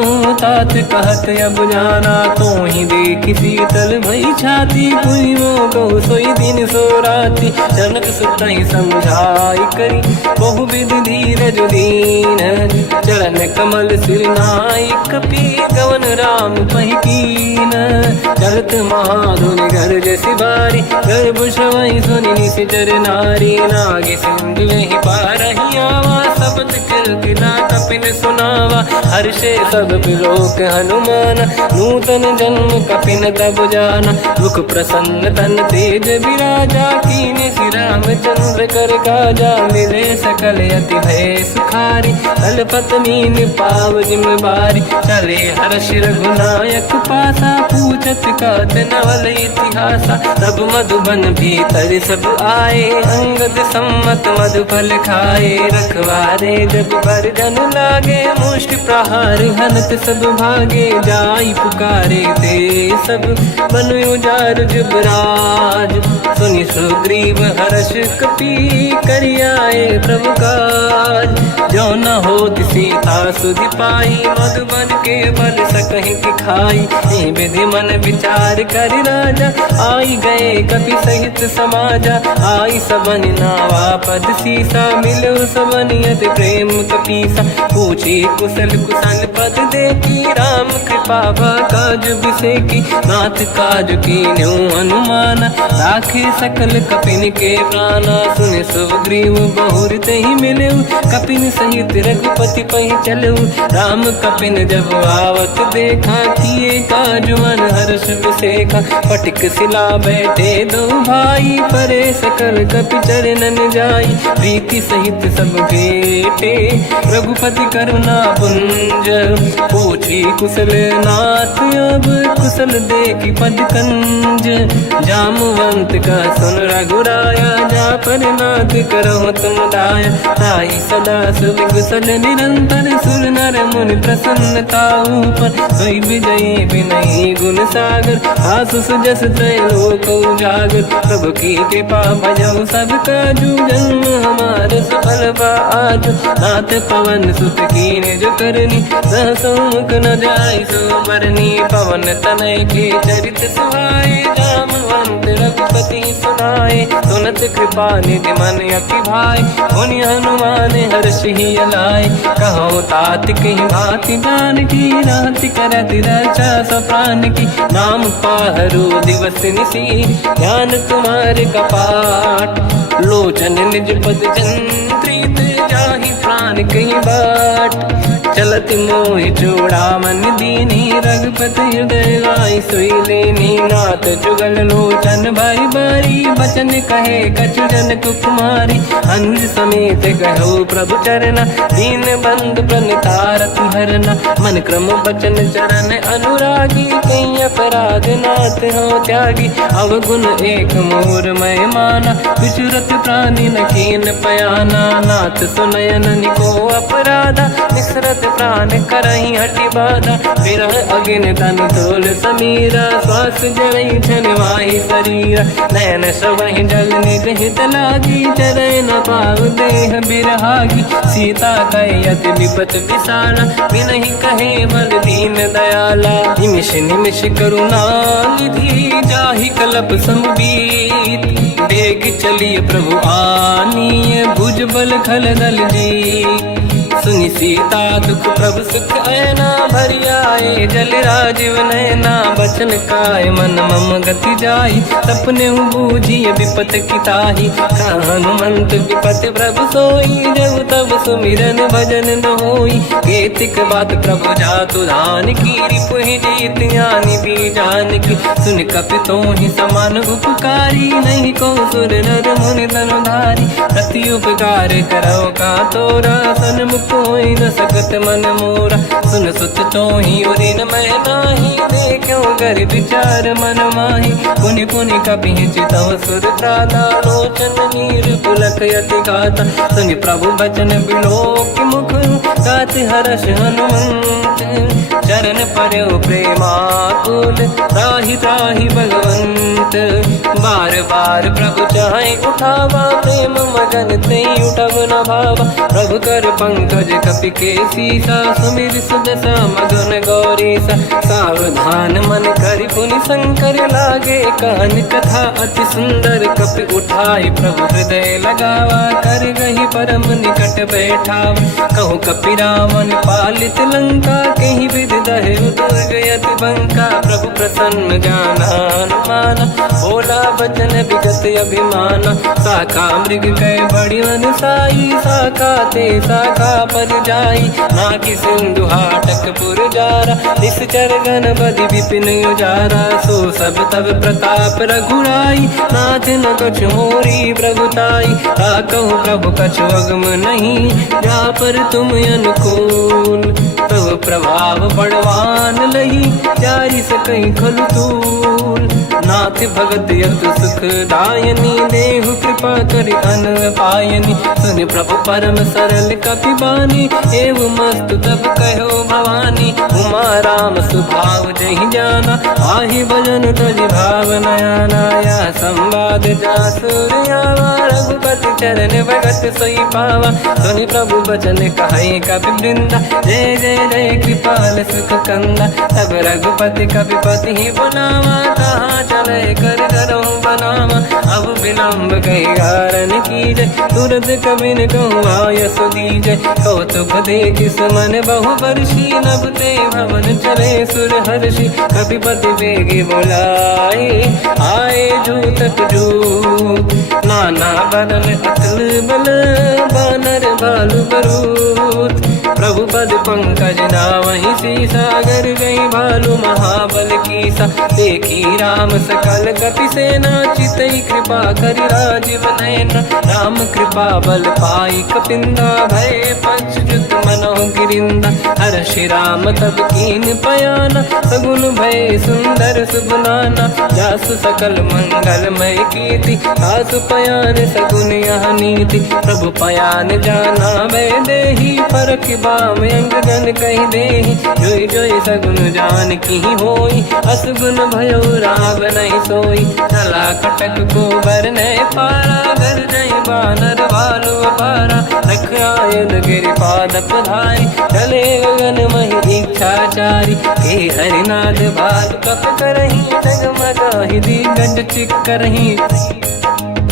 तात कहत अब जाना तो ही देखी शीतल भई छाती कोई वो कहु सोई दिन सो राती जनक सुत ही समझाई करी बहु विधि धीरज दीन चरण कमल सिर नाई कपि गवन राम पहिकीन चलत महाधुनि गर्ज सिबारी गर्भ श्रवई सुनि निशिचर नारी नागे सिंधु ही पारही आवा शब्द कीर्तिना कपिन सुनावा हर्षे सब बिलोक हनुमान नूतन जन्म कपिन तब जाना मुख प्रसन्न तन तेज विराजा कीने श्री रामचंद्र कर काजा मिले सकल अति भय सुखारी कलपत मीन पाव जिम्मेवारी चले हर्ष रघुनायक पासा पूछत कात नवल इतिहासा तब मधुबन भीतर सब आए अंगद सम्मत मधुफल खाए रखवारे जब बरजन लागे मुष्टि प्रहार हनत सब भागे जाई पुकारे ते सब बनु उजार जुबराज सुनि सुग्रीव हर्ष कपि करियाए प्रभु काज जो न होत सीता सुधि पाई मधुबन के बल सकहि खाई हे विधि मन विचार कर राजा आई गए कपि सहित समाजा आई सबन नावा पद सीसा मिलो सबनियत प्रेम कपीसा पूछी कुशल कुशल पद देखी राम कृपा काज बिसेकी नाथ काज की न्यू हनुमान राखे सकल कपिन के प्राणा सुन सुग्रीव बहुर ही मिले कपिन सहित रघुपति पहि चलऊ राम कपिन जब आवत देखा किए काज मन हर्ष बिसेखा पटिक सिला बैठे दो भाई परे सकल कपि चरणन जाई प्रीति सहित सब बेटे रघुपति करुणा पुंज पूछी कुशल नाथ अब कुशल देखी पद कंज जामवंत का सुन रघुराया जा पर नाथ करो तुम दाया ताई सदा सुख कुशल निरंतर सुर नर मुनि प्रसन्नता ऊपर सोई विजयी विनयी गुण सागर आसु सुजस तय लोक उजागर प्रभु की कृपा भजऊ सब काजू जन्म हमार सफल आज नाथ पवन सुत कीने जो करनी सहसमुख न जाय सो मरनी पवन तनय के चरित सुहाए जामवंत रघुपति सुनाए सुनत कृपा निधि मन अति भाई मुनि हनुमान हर्ष ही अलाय कहो तात कहीं भांति जान की राति करत रक्षा सप्रान की नाम पाहरो दिवस निसी ध्यान तुम्हारे कपाट लोचन निज पद जंत्रित जाहि प्राण कहीं बाट चलत मोहि चूड़ामन दीनी रघुपति हृदय लाई सोई लेनी नाथ जुगल लोचन बारी बारी बचन कहे कछु जन कुमारी हंस समेत कहो प्रभु चरना दीन बंद प्रणितारत हरना मन क्रम बचन चरण अनुरागी कई अपराध नाथ हो त्यागी अवगुण एक मोर मैं माना विचुरत प्राणी न कीन पयाना नाथ सुनयन निको अपराधा निसरत प्राण करही हटि बाधा विरह अगिन तन तोल समीरा श्वास जरई छन वाही शरीरा नयन सबहि जल निगहित लागी चरय न पाव देह बिरहागी सीता कहे अति विपत विसाला बिनहि कहे बल दीन दयाला निमिष निमिष करुणा निधि जाहि कलप समबीत बेग चलिए प्रभु आनीय भुज बल खल दल जी सुनि सीता दुख प्रभु सुख ऐना भरि आए जल राजीव नैना बचन काय मन मम गति जाई सपने बूझिए विपत किताही हनुमंत विपत प्रभु सोई जब तब सुमिरन भजन न होई केतिक बात प्रभु जातु धान की रिपुहि जीत ज्ञानी भी जान की सुन कपितों ही समान उपकारी नहीं को सुर नर मुनि धनुधारी प्रति उपकार करो का तोरा सन्मुख कोई न सकत मन मोरा सुन सुत चोही उरी न मैं नाही देखो कर विचार मन माही पुनि पुनि कपि चितव सुर त्राता लोचन नीर पुलक यति गाता सुनि प्रभु बचन बिलोक मुख गात हर्ष हनुमंत चरण पर्यो प्रेमाकुल त्राहि त्राहि भगवंत बार बार प्रभु चाहे उठावा प्रेम मगन ते उठब न भावा प्रभु कर पंकज कपि के सीसा सुमिर सुदशा मगन गौरीसा सावधान मन करि पुनि शंकर लागे कान कथा अति सुंदर कपि उठाई प्रभु हृदय लगावा कर गही परम निकट बैठाव कहु कपि रावण पालित लंका कहीं विद दहे दुर्ग यति बंका प्रभु प्रसन्न जाना हनुमाना बोला बचन विगत अभिमाना शाखा मृग कह बड़ी साई शाखा ते शाखा पर जाई नाकि सिंधु हाटक पुर जारा निश्चर गण बधि विपिन उजारा सो सब तब प्रताप रघुराई नाथ न कछु मोरी प्रभुताई कहूँ प्रभु कछु अगम नहीं जा पर तुम अनुकूल तब प्रभाव बड़वान लही जारी सकई खलु तूल नाथ भगत यत सुख दायनी देहु कृपा करि अन पायनी सुन प्रभु परम सरल कपि बानी एव मस्तु तब कहो भवानी उमा राम सुभाव जहि जाना आहि भजन तजि भाव नयाना या संवाद जासुर आवा रघुपति चरण भगत सोई पावा सुनि प्रभु बचन कहे कपि वृंदा जय जय जय कृपाल सुख कंदा तब रघुपति कपिपति ही बनावा कहाँ चले कर करो बनावा अब विलम्ब कही कारण कीजय तुरंत कबिन कहूँ आयस दीजय कौतुक देख सुमन बहु वर्षी नभ ते भवन चले सुर हर्षि कपिपति बेगी बोलाए आए जूतक जूत नाना बदल अतल बल बानर बालु बरूत प्रभु पद पंकज नावहि सी सागर गई भालू महाबल कीसा देखी राम सकल कपि सेना चितई कृपा करि राजीव नयन राम कृपा बल पाई कपिंदा भय पक्षुत मनो गिरिंदा हर्षि राम तब कीन पयाना सगुन भय सुंदर सुबनाना जासु सकल मंगलमय कीर्ति आसु पयान सगुन यह नीति प्रभु पयान जाना मैं देही फरक बाम अंगगन कही देही जोई जोई सगुन जान की होई असगुन भयो राव नहीं सोई चला कटक को बर नहीं पारा घर नहीं बानर बालू पारा रख आयुध गिरि पाद पधारी चले गगन मही इच्छाचारी हे हरिनाथ भाल कप करही जगमगा ही दिग्गज चिक करही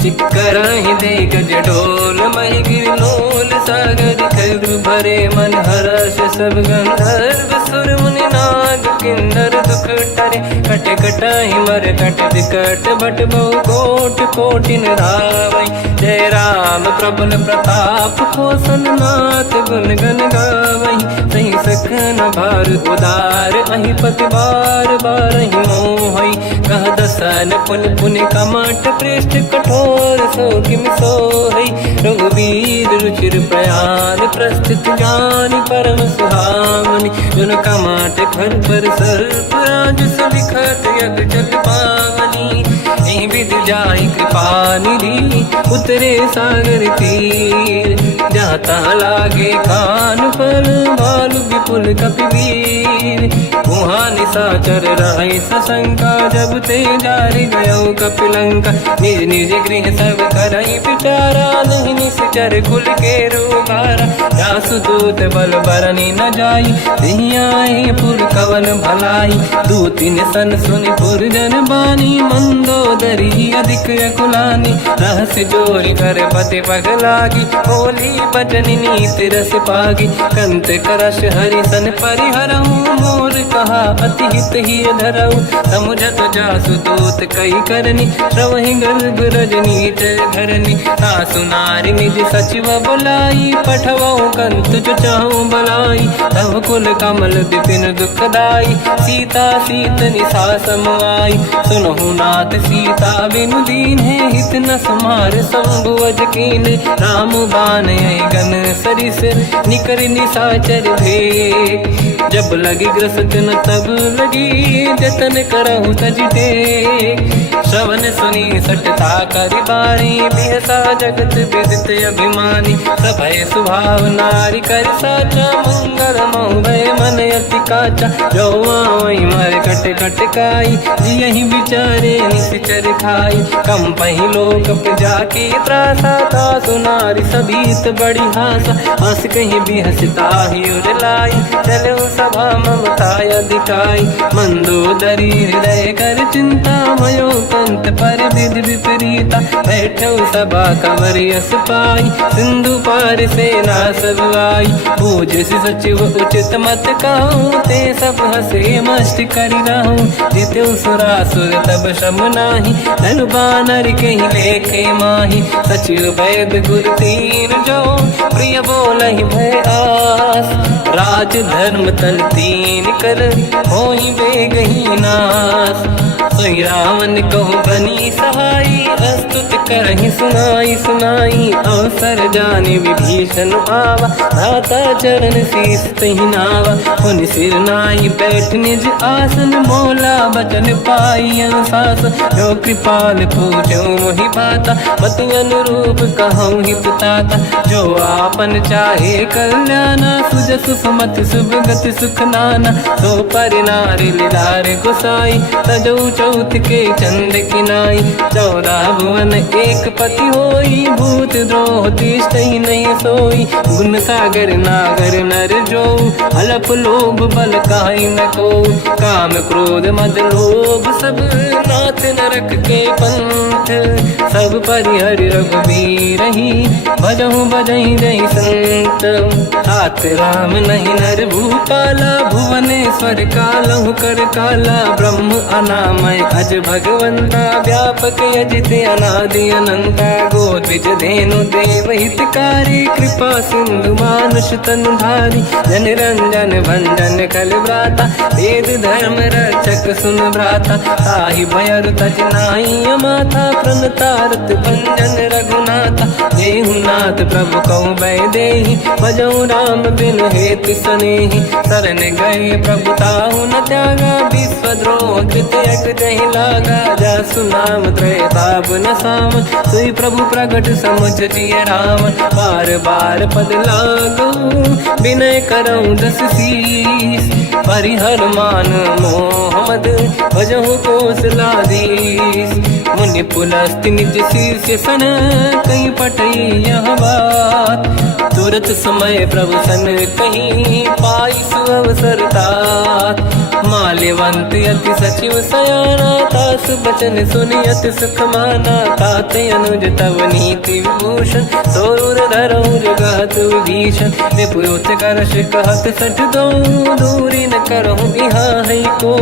चिक्कराही दे गज ढोल मही गिर लोल सागर खर भरे मन हर्ष सब गंधर्व सुर मुनि नाग किन्नर दुख टरे कट कटाही मर कट विकट भट बहु कोट कोटिन रावै जय राम प्रबल प्रताप कोसन नाथ गुण गन गावै सही सकन भार उदार अहि पति बार बार ही मोहई कह दसन पुन पुन कमठ पृष्ठ कठोर सो किम सोहई रघुवीर रुचिर प्रयाण प्रस्थित ज्ञान परम सुहामनि जुन कमठ खर पर सर्प राज सलिखत यग जल पावनी एहि विधि जाहि कृपा निधि उतरे सागर तीर जाता लागे कान पर भालु विपुल कपिवीर वहाँ निशाचर रहे सशंका जब ते जारि गयो कपिलंका निज निज गृह सब करई विचारा नहीं निश्चर कुल के रूबारा जासु दूत बल बरनी न जाई दिहियाए पुर कवन भलाई दूतिन सन सुनि पुर जन बानी मंदोदरी अधिक अकुलानी रहस्य जोरी कर पति पगलागी बोली बचन नीति रस पागी कंत करश हरि सन परिहरहु मोर कहा अति हित ही धरऊ समुझत जासु दूत कई करनी श्रवहि गर्भ रजनी धरनी सासु नारी निज सचिव बुलाई पठवऊ कंत जो चाहूं बलाई तब कुल कमल विपिन दुखदाई सीता सीत निशा समाई सुनहु नाथ सीता बिनु दीन है हित न समार शंभु अज कीन राम बान गन सरिस निकर निशाचर भेक जब लगी ग्रसत न तब लगी जतन करहु तज टेक श्रवण सुनी सटता करि बाणी बिहसा जगत विदित अभिमानी सभय सुभाव नारी कर साचा मंगल भय मन अति काचा जो आवई मर कट कट काई जियहि बिचारे निश्चर खाई कम पही लोक जाके त्रासा था सुनारी सभीत बड़ी हासा हंस कहीं भी हंसता ही उर लाई चलो सभा ममता अधिकाई मंदोदरी हृदय कर चिंता मयो पंत पर विधि विपरीता बैठो सभा कंवर यस पाई सिंधु पार सेना सब आई पूज सचिव उचित मत कहूँ ते सब हसे मस्त करि रहूं जितु सुरासुर तब शम नाही धनु बानर कहीं लेखे माही सचिव वैद गुरु तीन जो प्रिय बोलहि भय आस राज धर्म तन तीन कर होई बेगही नास सोई रावण कहु बनी सहाई अस्तुत करहि सुनाई सुनाई अवसर जाने विभीषण आवा धाता चरण शीस तहि नावा पुनि सिर नाई बैठ निज आसन मोला बचन पाई अनुशास जो कृपाल पूजो मोहि बाता मति अनुरूप कहूँ हित ताता जो आपन चाहे कल्याणा सुजस सुमति शुभ गति सुख नाना सो पर नारी लीलार गोसाई तजौ चौथ के चंद किनाई 14 भुवन एक पति होई भूत द्रोह तिष्ठहि नहीं सोई गुण सागर नागर नर जो अलप लोभ बल काहि न को काम क्रोध मद लोभ सब नाथ नरक के पंथ सब परिहरि रघुबीर ही भजहु बजहि रहि संत हाथ राम नहीं नर भूपाला भुवनेश्वर कालहु कर काला ब्रह्म अनामय अज भगवंता व्यापक अजित अनादि अनंता गोद्विज धेनु देव हितकारी कृपा सिंधु मानुष तनु धारी जन रंजन भंजन कल व्राता वेद धर्म रक्षक सुन भ्राता ताहि भयर तज नाहि माथा प्रणतारत भंजन रघुनाथा जेहु नाथ प्रभु कहु भय देहि भजहु राम बिनु हेतु सनेहि शरण गए प्रभु ताहु न त्यागा विश्वद्रोह कृत यज्ञ जहि लागा जासु नाम त्रयताप न साम सोई प्रभु प्रगट समुझ जिय राम बार बार पद लागू विनय करऊँ 10 शीस परिहर मान मोहम्मद भजहु कौशलाधीश मुनि पुलस्त्य निज शीर्ष सन कहीं पटई यह बात तुरत समय प्रभु सन कहीं पाई सुअवसर तात माल्यवंत अति सचिव सयाना, तास बचन सुनि अति सुख माना। ताते अनुज तव नीति विभूषण, सोर धरऊ जगत विभीषण। विपुत करश कहत सठ दो, दूरी न करहु यहाँ है को।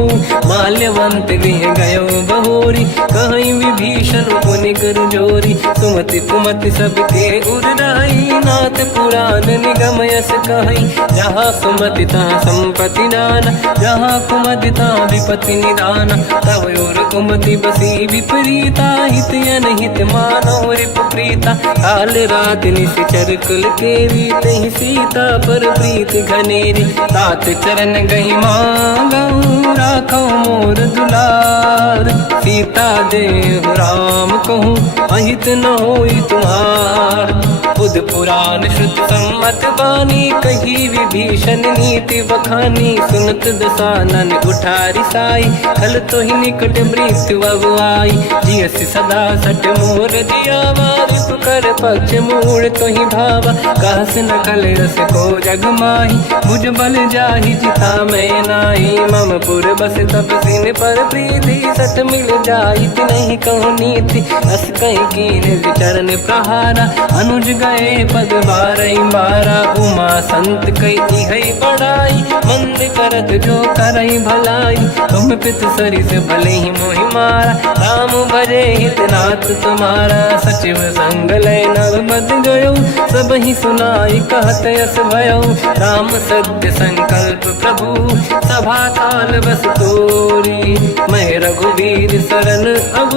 माल्यवंत गृह गयो बहोरी, कहीं विभीषण पुनि कर जोरी। सुमति कुमति सबके उरनाई, नाथ पुराण निगम यस कहीं। जहाँ सुमति तहाँ संपत्ति नाना, जहाँ कुमति तहाँ विपत्ति निदाना। तव और कुमति बसी विपरीता, हित अनहित मानव रिप प्रीता। काल रात निश्चर कुल केरी, तहि सीता पर प्रीत घनेरी। तात चरण गही मांगऊ, राखो मोर दुलार। सीता देहु राम कहूँ, अहित न होई तुम्हार। बुध पुराण श्रुत सम्मत बानी, कही विभीषण नीति बखानी। सुनत दसानन उठारी साई, खल तो ही निकट मृत्यु अब आई। जियसि सदा सट मोर जियावा, रिपु कर पक्ष मूड़ तो ही भावा। कहस न कल रस को जग माही, भुज बल जाहि जिता मैं नाही। मम पुर बस तप सिन पर प्रीति, सत मिल जाई नहीं कहूँ नीति। अस कहीं कीन विचरण प्रहारा, अनुज गए पद बारई बारा। उमा संत कई है बड़ाई, मंद करत जो करई भलाई। तुम पित सरिस भले ही मोहि मारा, राम भजे हितनाथ तुम्हारा। सचिव संग लय नव बद गयो, सब ही सुनाई कहत यस भयो। राम सत्य संकल्प प्रभु, सभा काल बस तोरी। मैं रघुवीर शरण अब,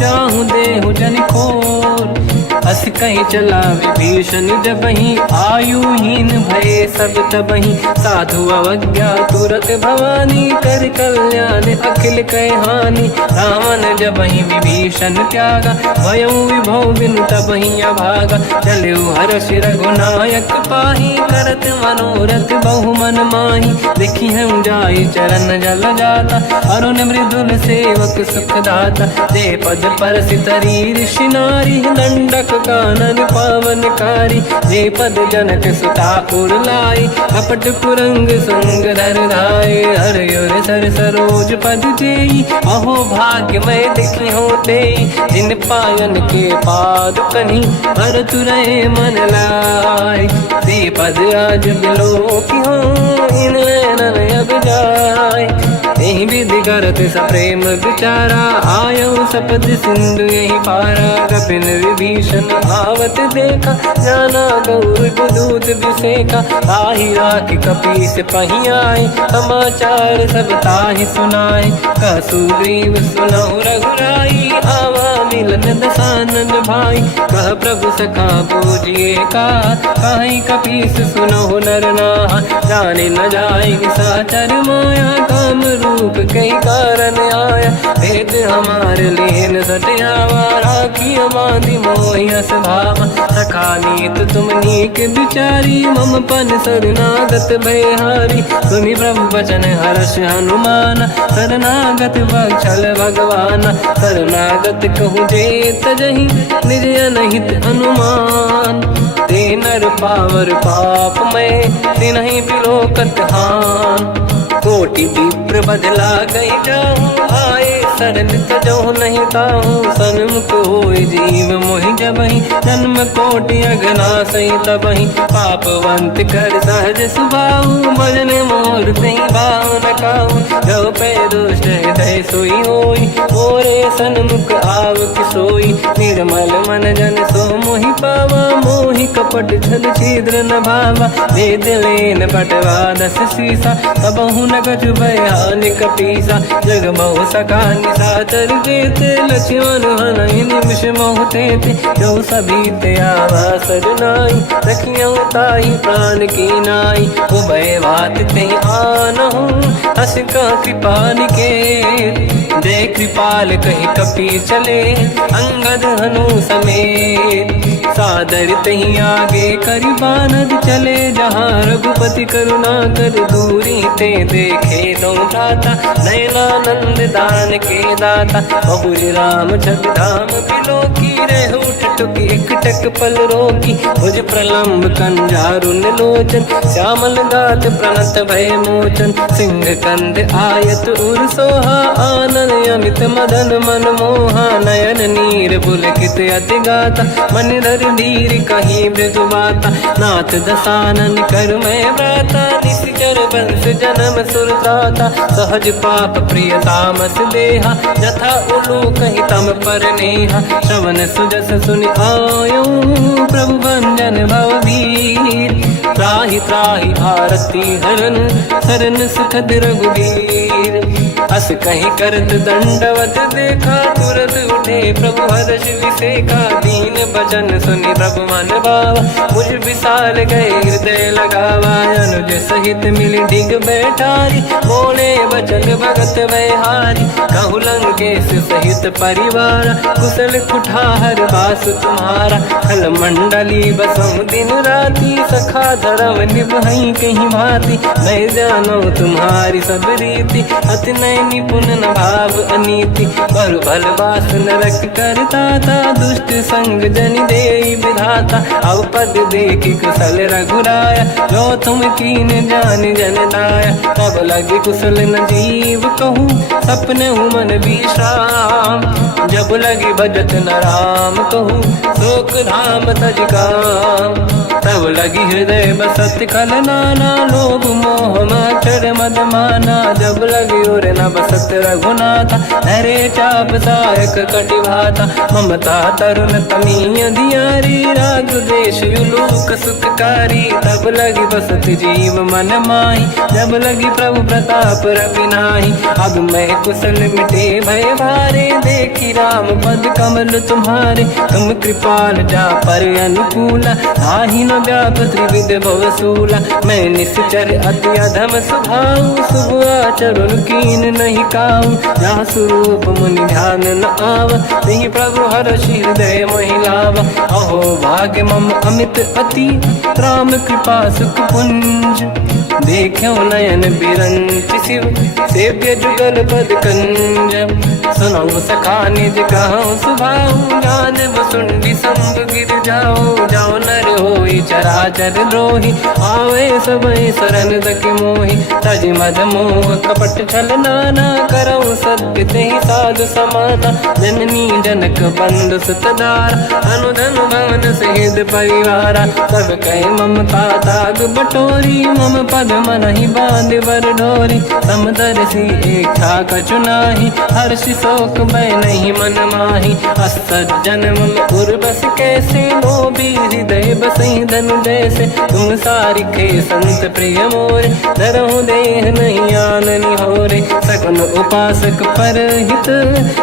जाहूँ देहु जन खोर। अस कहीं चला विभीषण जबहि, आयुहीन भये सब तबहि। साधु अवज्ञा तुरत भवानी, कर कल्याण अखिल कह हानि। रावण जबहि विभीषण त्यागा, भयउ विभव बिनु तबहि अभागा। चलऊ हर्ष रघुनायक पाहि, करत मनोरथ बहु मन माहि। देखी हूँ जाई चरण जल जाता, अरुण मृदुल सेवक सुख दाता। दे पद पर सितरी ऋषि नारी, दंडक कानन पावनकारी। जे पद जनक सुता उर लाई, कपट कुरंग संग धर धाय। हर सर सरोज पद जेई, अहो भाग्य मैं देखी होते। जिन पायन के पाद कहीं, हर तुरय मन लाय। दे पद आज बिलो की हो, इन नैनन अब जाय। यही विधि करत सप्रेम विचारा, आयो सपद सिंधु यही पारा। कपिन विभीषण आवत देखा, जाना गौर दूत विसेका। ताहि राखि कपीस पही आए, समाचार सब ताहि सुनाए। कह सुग्रीव सुनहु रघुराई, आवा मिलन दसानन भाई। कह प्रभु सखा पूजिए का, कहीं कपीस सुनहु नर नाहा। जाने न जाएगी साचर माया, काम रूप कई कारण आया। भेद हमार लेन सटियावा, राखी बांधि मोहियस भावा। सखा नीत तुम नीक विचारी, मम पन शरणागत भयहारी। सुनि प्रभु वचन हर्ष हनुमान, शरणागत बक्षल भगवान। शरणागत कहूँ जे तजहि, निज अनहित हनुमान। ते नर पावर पाप में, तिन्हि बिलोकत हान। कोटि विप्र बदला गई जाऊँ, आए शरण तजो नहीं ताहूँ। सन्मुख होय जीव मोहि जबहि, जन्म कोटि अघनासहि तबहि। पापवंत कर सहज सुभाऊ, भजन मोर तहि भाव न काहू। जो पै दुष्ट हृदय सोई होई, मोरे सन्मुख आव कि सोई। निर्मल मन जन सो मोहि पावा, मोहि कपट छल छिद्र न भावा। भेद लेन बटवा दस सीसा, तबहु न कछु भयानि कपीसा। जग महु सका निशाचर जेते, लक्ष्मण हनहि निमिष महु तेते। जो सभी ते आवा सरनाई, रखियौ ताहि प्राण की नाई। उभय बात ते आनहु, हस का कृपा निकेत। जय कृपाल कहि कपि चले, अंगद हनु समेत। सादर तही आगे करी बानर चले जहाँ रघुपति करुणा कर दूरी ते देखे दो भ्राता नयनानंद दान के दाता बहुरी राम छवि धाम बिलो की रह उठ टुकी एक टक पल रोकी भुज प्रलंब कंजारुन लोचन श्यामल गात प्रणत भय मोचन सिंह कंद आयत उर सोहा आनन अमित मदन मन मोहा नयन नीर पुलकित अति गाता मन धर धीर कहीं मृदु माता नाथ दसानन कर मैं व्राता निश्चर वंश जन्म सुरदाता सहज पाप प्रिय तामस देहा जथा उलू कहीं तम पर नेहा श्रवण सुजस सुनि आयो प्रभु भंजन भववीर त्राहि त्राहि आरती हरन सरन सुखद रघुवीर अस कहीं करत दंडवत देखा तुरत उठे प्रभु हर्ष विसेखा दीन भजन सुनि प्रभु मन भावा मुझ विशाल गए हृदय लगावा अनुज सहित मिल डिग बैठारी बोले बचन भगत वैहारी कहु लंकेश सहित परिवार कुशल कुठार बास तुम्हारा खल मंडली बसहु दिन राती सखा धर्म निभई कहीं भांति मैं जानो तुम्हारी सब रीति अति नय निपुण न भाव अनीति पर भल बास नरक करता था दुष्ट संग जन दे विधाता अब पद देखी कुशल रघुराया जो तुम कीन जान जन दाया तब लगे कुशल न जीव कहूँ सपने मन विश्राम जब लगे भजत न राम कहूँ शोक धाम तज काम तब लगी हृदय बसत कल नाना लोभ मोह मच्छर मद माना जब लगी और न बसत रघुनाथा हरे चाप सायक कटिभाता ममता तरुण तमीय धियारी राग देश युलोक सुखकारी तब लगी बसत जीव मन माही जब लगी प्रभु प्रताप रवि नाही अब मैं कुशल मिटे भय भारे देखी राम पद कमल तुम्हारे तुम कृपाल जा पर अनुकूला आही न व्याप त्रिविध भवसूला मैं निश्चर अति अधम स्वभाव शुभ आचरण कीन नहीं काऊ जहाँ स्वरूप मुनि ध्यान न आव नहीं प्रभु हर्ष हृदय महिलावा अहो भाग्य मम अमित अति राम कृपा सुख पुंज देखो नयन बिरंच शिव सेव्य जुगल पद कंज सुनो सखा निज कहूँ सुभाऊ जान वसुंडी संग गिर जाओ जाओ नर होई चराचर द्रोही आवे सबई शरण दक मोहि तज मद मोह कपट छल नाना करऊँ सत्य तेहि साधु समाना जननी जनक बंधु सुतदार अनुधन भवन सहित परिवारा सब कहे ममता ताग बटोरी मम पद मन ही बांध बर डोरी समदर्शी इच्छा कछु नाही हर्ष शोक मैं नहीं मन माही असज्जन मम उर्वश कैसे लोभी हृदय बसई धनु जैसे तुम सारिखे संत प्रिय मोरे धरहु देह नहीं आननि होरे सगुन उपासक पर हित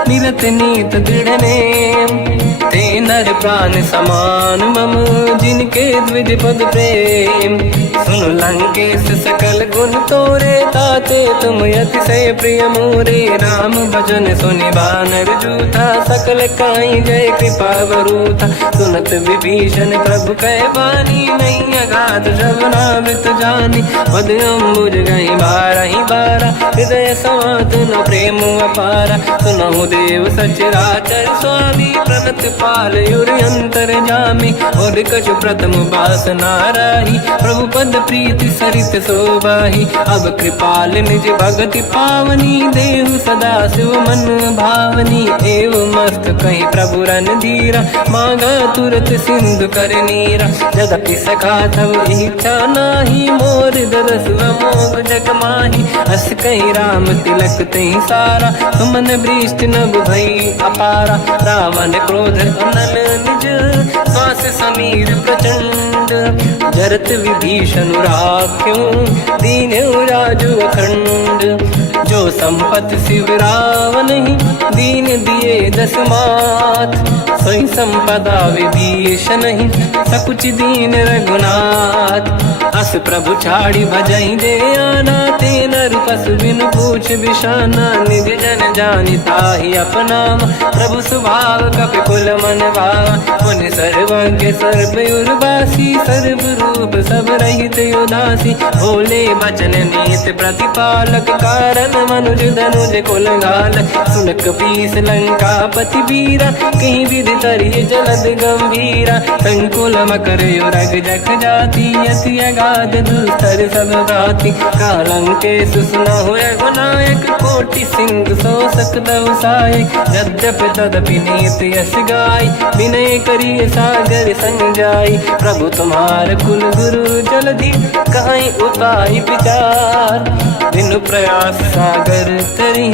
निरत नीत दृढ़ नेम ते नर प्राण समान मम जिनके द्विज पद प्रेम सुन लंकेश सकल गुण तोरे ताते तुम अतिशय प्रिय मोरे राम भजन सुनि बानर जूथा सकल काई जय कृपा वरूथा सुनत विभीषण प्रभु कह बानी नहीं अगाध श्रवणामृत जानी पद अम्बुज गई बारहि बारा हृदय समात न प्रेम अपारा सुनहु देव सचराचर स्वामी प्रणत पाल युर अंतर जामी और कछु प्रथम बास नाराही प्रभु पद प्रीति सरित शोभाही अब कृपाल निज भगति पावनी देहु सदा शिव मन भावनी एव मस्त कहीं प्रभु रन धीरा मांगा तुरत सिंधु कर नीरा यद्यपि सखा तब इच्छा नाही मोर दरस मोग जग माही अस कहीं राम तिलक तही सारा तुमन वृष्ट नभ भई अपारा रावण क्रोध अनल निज श्वास समीर प्रचंड जरत विभीषण राख्यो दीन राजु अखंड जो जो संपत्ति शिवराव नहीं दीन दिए 10 मात सोई संपदा विभीष नहीं सकुच दीन रघुनाथ अस प्रभु छाड़ी भजई दे आना तेन रूपस बिन पूछ बिशाना निज जन जानिता ही अपना प्रभु स्वभाव कपि कुल मन भावा मुनि सर्वज्ञ सर्व उर्वासी सर्व रूप सब रहित उदासी भोले बचन नीत प्रतिपालक कारण मनुज धनुज कुल घाल सुन कपीस लंका पति वीरा कहीं विधि तरिय जलद गंभीरा संकुल मकर युरग जख जाति अति अगाध दुस्तर सब भाति कालंके सुसना हुए गुनायक कोटि सिंह सो सकदव साय यद्यप तदपि नीत यस गाय विनय करिय सागर सन जाय प्रभु तुम्हार कुल गुरु जलधि कहीं उपाय विचार बिनु प्रयास सागर तरी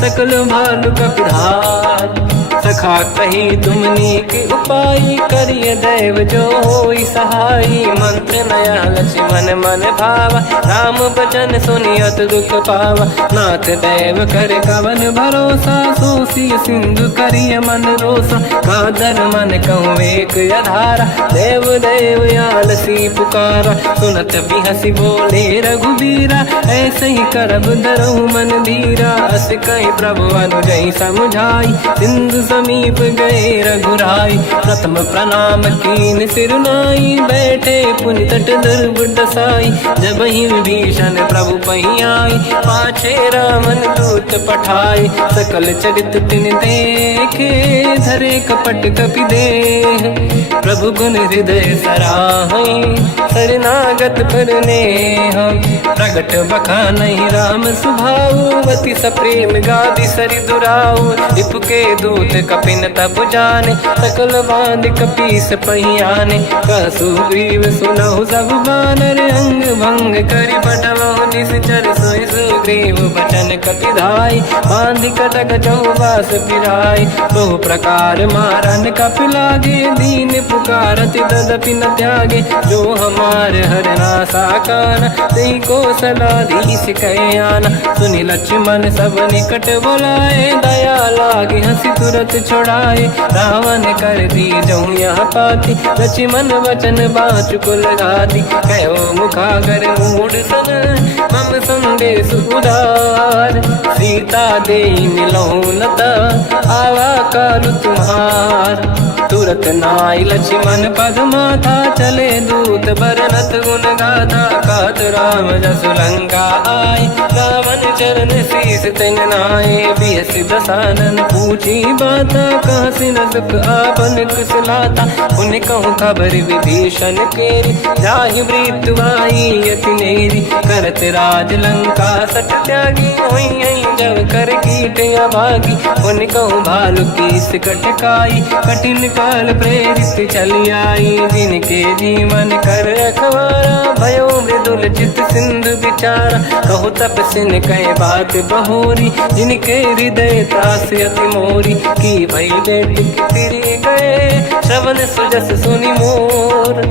सकल भालु कपिधार सखा कही तुमनी के उपाय करिय दैव जो होई सहाई मंत्र नया लक्ष्मण मन भावा राम बचन सुनियत दुख पावा नाथ दैव कर कवन भरोसा सोसी सिंधु करिय मन रोसा कादर मन कहूँ एक अधारा देव देव आलसी पुकारा सुनत भी हंसी बोले रघुबीरा ऐसे ही करब धरहु मन धीरा अस कहीं प्रभु अनुजई समझाई सिंधु समीप गए रघुराई प्रथम प्रणाम कीन सिरुनाई बैठे पुनि तट दुर्बुड साई जब ही विभीषण प्रभु पही आई पाछे रामन दूत पठाई सकल चरित तिन देखे धरे कपट कपि देह प्रभु गुण हृदय सराहई शरणागत पर नेह प्रगट बखानहि राम सुभावती सप्रेम गादि सरि दुराऊ रिपु के दूत कपिन तब जाने सकल बांध कपीस पहियाने कहसु ग्रीव सुनहु सब बानर अंग भंग करि बटवहु निश्चर सोई सुग्रीव बचन कपिधाई बांध कटक चौबास फिराई बहु प्रकार मारन कपि लागे दीन पुकारति तदपि न त्यागे जो हमार हरना साकाना तेहि को सलाधीश कहे आना सुनि लक्ष्मण सब निकट बोलाए दया लागे हंसी तुरत छोड़ाए रावण कर दी जो यहाँ पाती लक्ष्मण वचन बाचु कुल घाती कहो मुखागर मूड सन मम संदेश उदार सीता दे मिलौनता आवा कालु तुम्हार तुरत नाई लक्ष्मण पद माथा चले दूत बरनत गुण गाथा कात राम जसु लंका आए रावण चरण शीस तिन नाये बिहसि दसानन पूछी बाता कहाँ से न दुख आपन कुशलाता उन्हें कहूँ खबर विभीषण केरी जाहि मृत्यु आई यति नेरी करत राज लंका सट त्यागी हुई जब कर कीट अभागी उन्हें कहूँ भालू कीस कटकाई कठिन काल प्रेरित चली आई जिनके जीवन कर रखवारा भयो मृदुल चित सिंधु विचारा कहु तपसिन कह बात बहोरी जिनके हृदय त्रास अति मोरी की भई बेट फिरी गए श्रवण सुजस सुनि मोर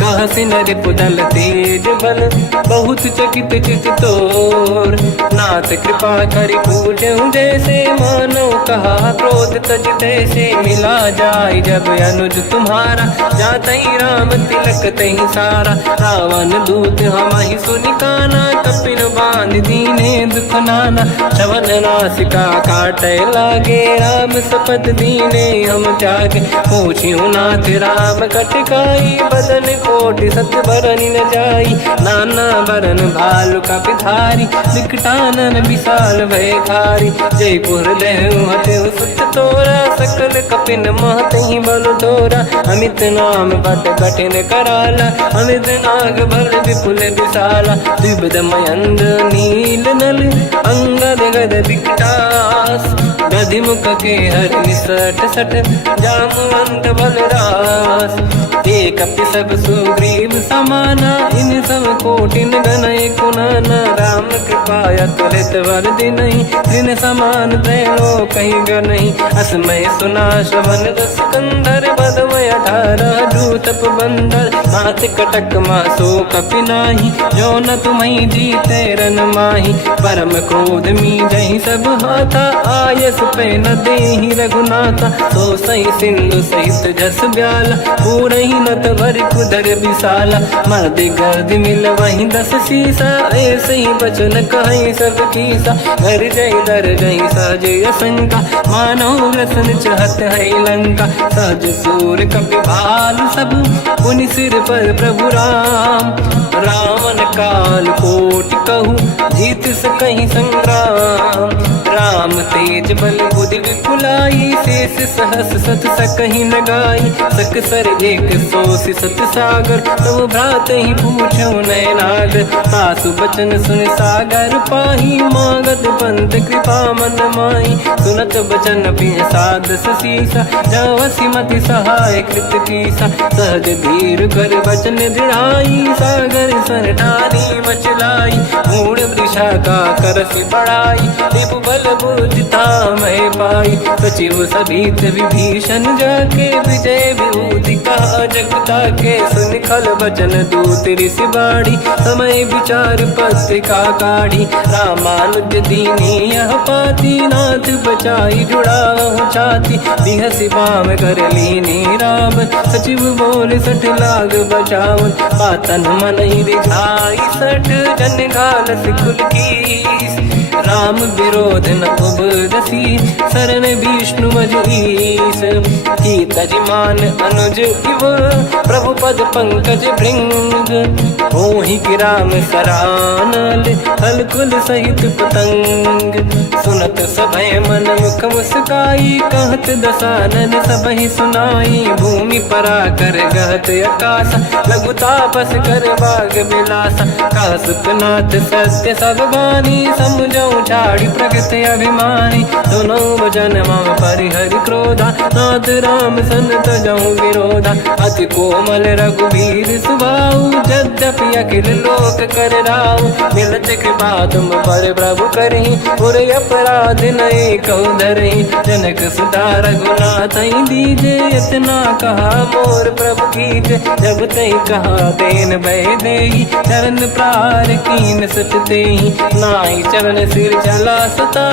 कहा सिन रिपुदल तेज बल बहुत चकित चित तोर नाथ कृपा करि पूजहु जैसे मानो कहा क्रोध तज तैसे मिला जाय जब अनुज तुम्हारा जातहि राम तिलक तहि सारा रावण दूत हमहि सुनि काना कपिन बांध दीने दुख नाना श्रवण नासिका काटे लागे राम सपथ दीने हम त्यागे पूछियो नाथ राम कटकाई बदन कोटि सत बरनि न जाई नाना बरन भालु कपिधारी निकटानन विशाल भय खारी जयपुर देहु हतेउ सुत तोरा सकल कपिन महतहि बल तोरा अमित नाम बट कठिन कराला अमित नाग बल विपुल विशाला द्विविध मयंद नील नल अंगद गद विकटास गधि मुख के हर निसट सट जामवंत बलरास ते कपि सब सुग्रीव समाना, इन सब कोटिन गणय कुनाना। राम कृपाया तुलित वर दिनहि, तृण समान त्रैलोक ही गणहि। असमय सुना श्रवण रस कंधर, बदमय 18 दूतप बंदर। मात कटक मासो कपि नाही, जो न तुम्हि जीते रन माही। परम क्रोध मीजहि सब हाथा, आयस पे न देहि रघुनाथा। तो सही सिंधु सहित जस ब्याला, पूरहि नत भर कुदर विशाला। मर्द गर्द मिल वहीं 10 सीसा, ऐसे ही बचन कहीं सब कीसा। घर जय दर जय सहज असंका, मानव रसन चहत है लंका। सहज सूर कपि भाल सब, पुनि सिर पर प्रभु राम। रावण काल कोटि कहूँ, जीत सकहि संग्राम। राम तेज बल बुद्धि विपुलाई, शेष सहस सत सकहि न गाई। सकसर एक सोसि सत सागर, तब भ्रात ही पूछो नयनागर। सासु बचन सुन सागर पाही, मागत पंथ कृपा मन माही। सुनत बचन पिय साध सीसा, जवसि मति सहाय कृत कीसा। सहज धीर कर बचन दृढ़ाई, सागर सन ठानी मचलाई। मूढ़ वृषा का करसि बढ़ाई, रिपु बल बुद्धि तामहि पाई। सचिव सभीत विभीषण जाके, विजय विभूति कहा जगता के। सुन खल बचन दूत ऋषि बाड़ी, समय विचार पत्रिका काढ़ी। रामानुज दीनी यह पाती, नाथ बचाई जुड़ाहु छाती। बिहसि बाम कर लीनी राम, सचिव बोल 60 लाग बचावन। पातन मन ही रिझाई 60, जन घाल सिकुल कीस। राम विरोध न उबरसी, शरण विष्णु मज ईस। की तजिमान अनुज इव, प्रभु पद पंकज भृंग। होहि कि राम सरानल, हलकुल सहित पतंग। सुनत सभय मन मुख मुस्काई, कहत दसानन सबहि सुनाई। भूमि परा कर गहत आकाश, लघु तापस कर बाग बिलासा। कह सुखनाथ सत्य सब बानी, समझौ छाड़ी प्रगति अभिमानी। सुनो भजन मम परिहरि क्रोधा, नाथ राम सन तजहु विरोधा। अति कोमल रघुवीर सुभाऊ, यद्यपि अखिल लोक कर राऊ। मिलत कृपा तुम पर प्रभु करहि, पुर अपराध नये कहु धरहि। जनक सुता रघुनाथ दीजे, इतना कहा मोर प्रभु कीजे। जब तहि कहा देन भय देहि, चरण प्रार कीन सत तेहि। नाहि चरण सिर चला सता,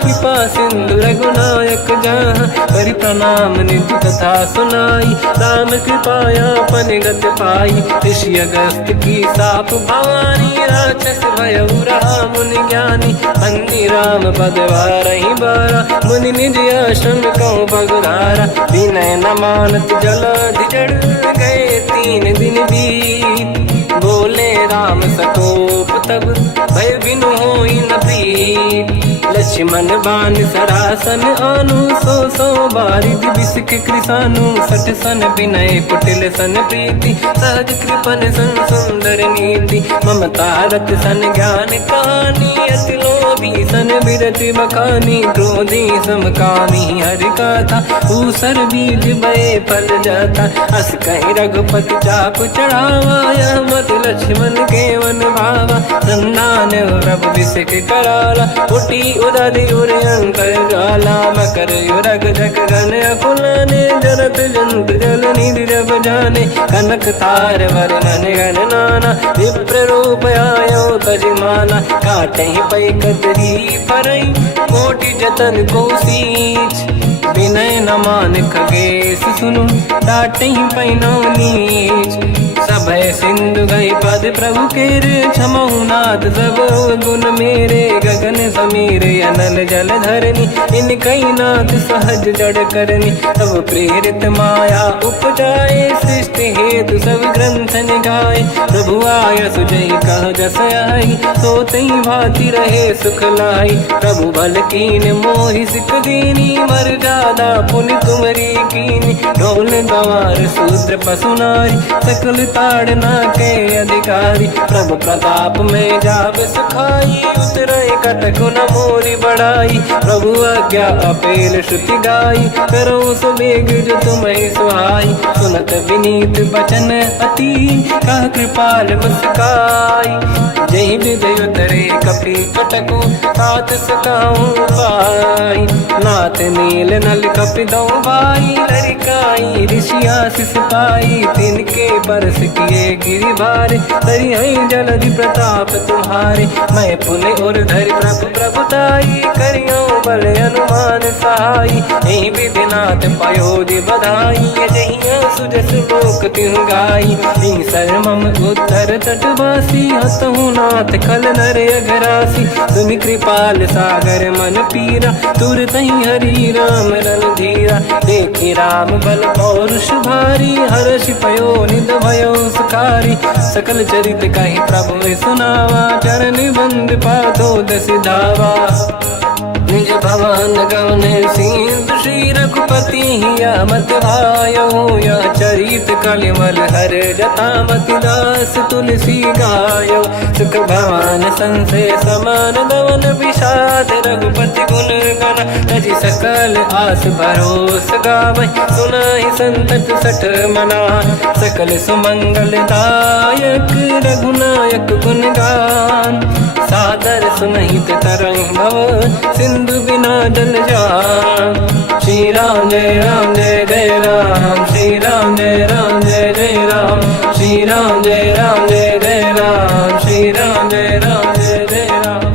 कृपा सिंधु रघुनायक जहाँ। करि प्रणाम निधि कथा सुनाई, राम कृपाया पन गत पाई। ऋषि अगस्त की साप भवानी, राक्षस भयउ रहा मुनि ज्ञानी। बंदी राम पद वारहि बारा, मुनि निज आश्रम कहु पगुधारा। विनय न मानत जलाधि जड़, गए 3 दिन बीत। बोले राम सकोप तब, भय बिनु होई न प्रीत। लक्ष्मण बान सरासन आनु, 100 बारिद बिसक कृसानु। 60 सन विनय कुटिल सन प्रीति, सहज कृपन सन सुंदर नीति। ममता रत सन ज्ञान कहानी, अति लोभी सन बिरति बखानी। क्रोधी समकामी हरि कथा, ऊसर बीज बये फल जाता। अस कहि रघुपति चाप चढ़ावा, यह मत लक्ष्मण के मन भावा। संधान प्रभु बिसक कराला, उठी उदधि उरयंकर ज्वाला। मकर युरग जग गण अकुलाने, जरत जंत जल निधि जब जाने। कनक तार वर्णन गण नाना, विप्र रूप आयो तजिमाना। काटहि पै कतरी परई, कोटि जतन को सींच। विनय न मान खगेश सुनु, डांटहि पैनौ नीच। सभय सिंधु गई पद प्रभु केरे, क्षमहु नाथ सब गुण मेरे। गगन समीरे अनल जल धरनी, इन कई नाथ सहज जड़ करनी। तब प्रेरित माया उपजाए, सृष्टि हेतु सब ग्रंथ निगाए। प्रभु आय सुजई कह जस आई, सोतई भांति रहे सुख लाई। प्रभु बल कीन मोहि सिख दीनी, मर्यादा पुनि तुमरी कीनी। ढोल गंवार शूद्र पशु नारी, सकल ताड़ना के अधिकारी। प्रभु प्रताप में जाब सुखाई, उतरे कटक गुण मोरी बढ़ाई। प्रभु आज्ञा अपेल श्रुति गाई, करो सुबेग जो तुम्हें सुहाई। सुनत विनीत बचन अति, कह कृपाल मुस्काई। जय विदय उतरे कपि कटकु, तात सकाऊं पाई। नाथ नील नल कपि दो भाई, लरिकाई ऋषि आशीष पाई। तिनके परस किए गिरि भारे, तरिहै जलधि प्रताप तुम्हारे। मैं पुने और धरि प्रभु प्रभुताई, करियो बल अनुमान सहाई। यही विधिनाथ पयोधि बधाई, जहिया सुजस लोक तिहु गाई। सरमम उत्तर तटवासी, हतहु नाथ खल नर अघरासी। तुम कृपाल सागर मन पीरा, तुरत ही हरि राम रन धीरा। देखी राम बल पौरुष भारी, हर्ष पयो निध भयो सुखारी। सकल चरित कहि प्रभु सुनावा, चरण बंद पादो दस धावा। निज भवन गवन सिंधु, श्री रघुपति हिया मत भायो। या चरित कलिमल हर जटा, मति दास तुलसी गायो। सुख भवन संशय समान दवन, विषाद रघुपति गुण गण। तजि सकल आस भरोस गावै, सुनाहि संतत सठ मना। सकल सुमंगल दायक, रघुनायक गुण गान। सादर सुनहित तरंग भव, सिंधु बिना जल जान। श्री राम जय राम जय जय राम, श्री राम जय राम जय जय राम। श्री राम जय राम जय जय राम, श्री राम जय राम जय जय राम।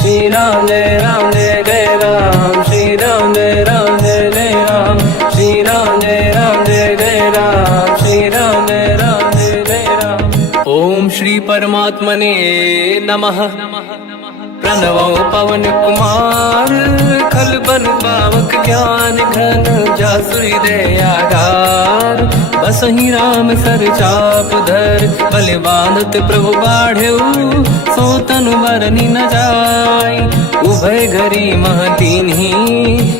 श्री राम जय राम जय जय राम, श्री राम जय राम जय जय राम। श्री राम जय राम जय जय राम, श्री राम जय राम जय जय राम। ओम श्री परमात्मने नमः। प्रणवो पवन कुमार, खल बन पावक ज्ञान घन। जासु हृदय आगार, बसहि राम सर चाप धर। बल बांधत प्रभु बाढ़ऊ, सो तनु बरनि न जाय। उभय घरी मह दीन्ही,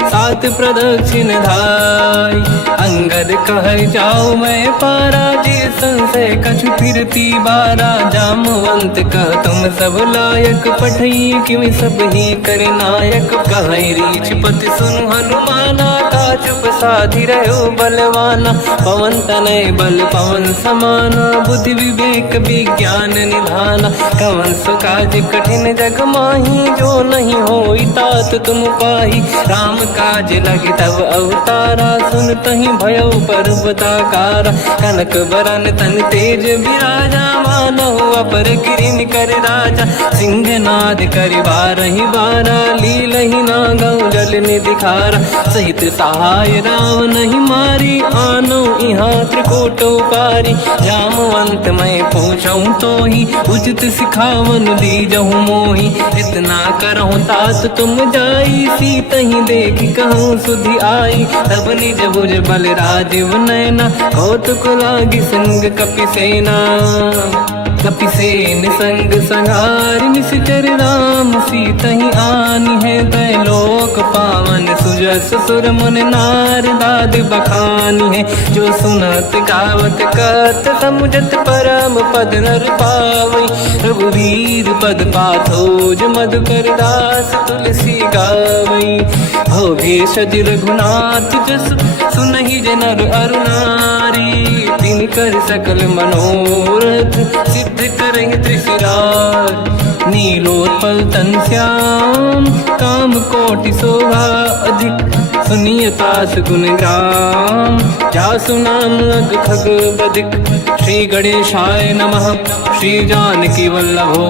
सात प्रदक्षिण धाय। अंगद कह जाओ मैं पारा, जी संशय कछु फिरती बारा। जामवंत कह तुम सब लायक, पठई किमि सब ही कर नायक। कहै रीछ पति सुनु हनुमाना, काचुप साधि रहो बलवाना। पवन तनय बल पवन समाना, बुद्धि विवेक विज्ञान निधाना। कवन सो काज कठिन जग माही, जो नहीं होई तात तुम पाही। राम काज लगे तब अवतारा, सुनतहि भयो पर्वताकारा। कनक बरन तन तेज विराजा, मानहु अपर गिरिन कर राजा। सिंहनाद करि बारहि बारा, लीलहि नागौ जल निधि खारा। सहित सहाय राम नहीं मारी, आनो इहाँ त्रिकोट पारी। जामवंत मैं पूछऊँ तोहि, उचित सिखावन दीजहु मोहि। इतना करहु तात तुम जाई, सीतहि देखि कहूँ सुधि आई। तब निज भुज बल राजीव नयना, कौतुक लागी संग कपि सेना। कपिसेन संग संहारि, निश्चर राम सीतहि आनि है। दैलोक पावन सुजस सुर मुनि नार, दाद बखानी है। जो सुनत गावत कहत, समुझत परम पद नर पावै। रघुवीर पद पाथोज, मधुकर दास तुलसी गावै। भव भेषज रघुनाथ जस, सुनहि जनर अरु नारी। तिन कर सकल मनोरथ, सिद्ध करहि त्रिशिरार। नीलोत्पल तन श्याम, काम कोटि शोभा अधिक। सुनिय तास गुण ग्राम, जासु नाम अग खग बदिक। श्री गणेशाय नमः, श्री जानकी वल्लभो।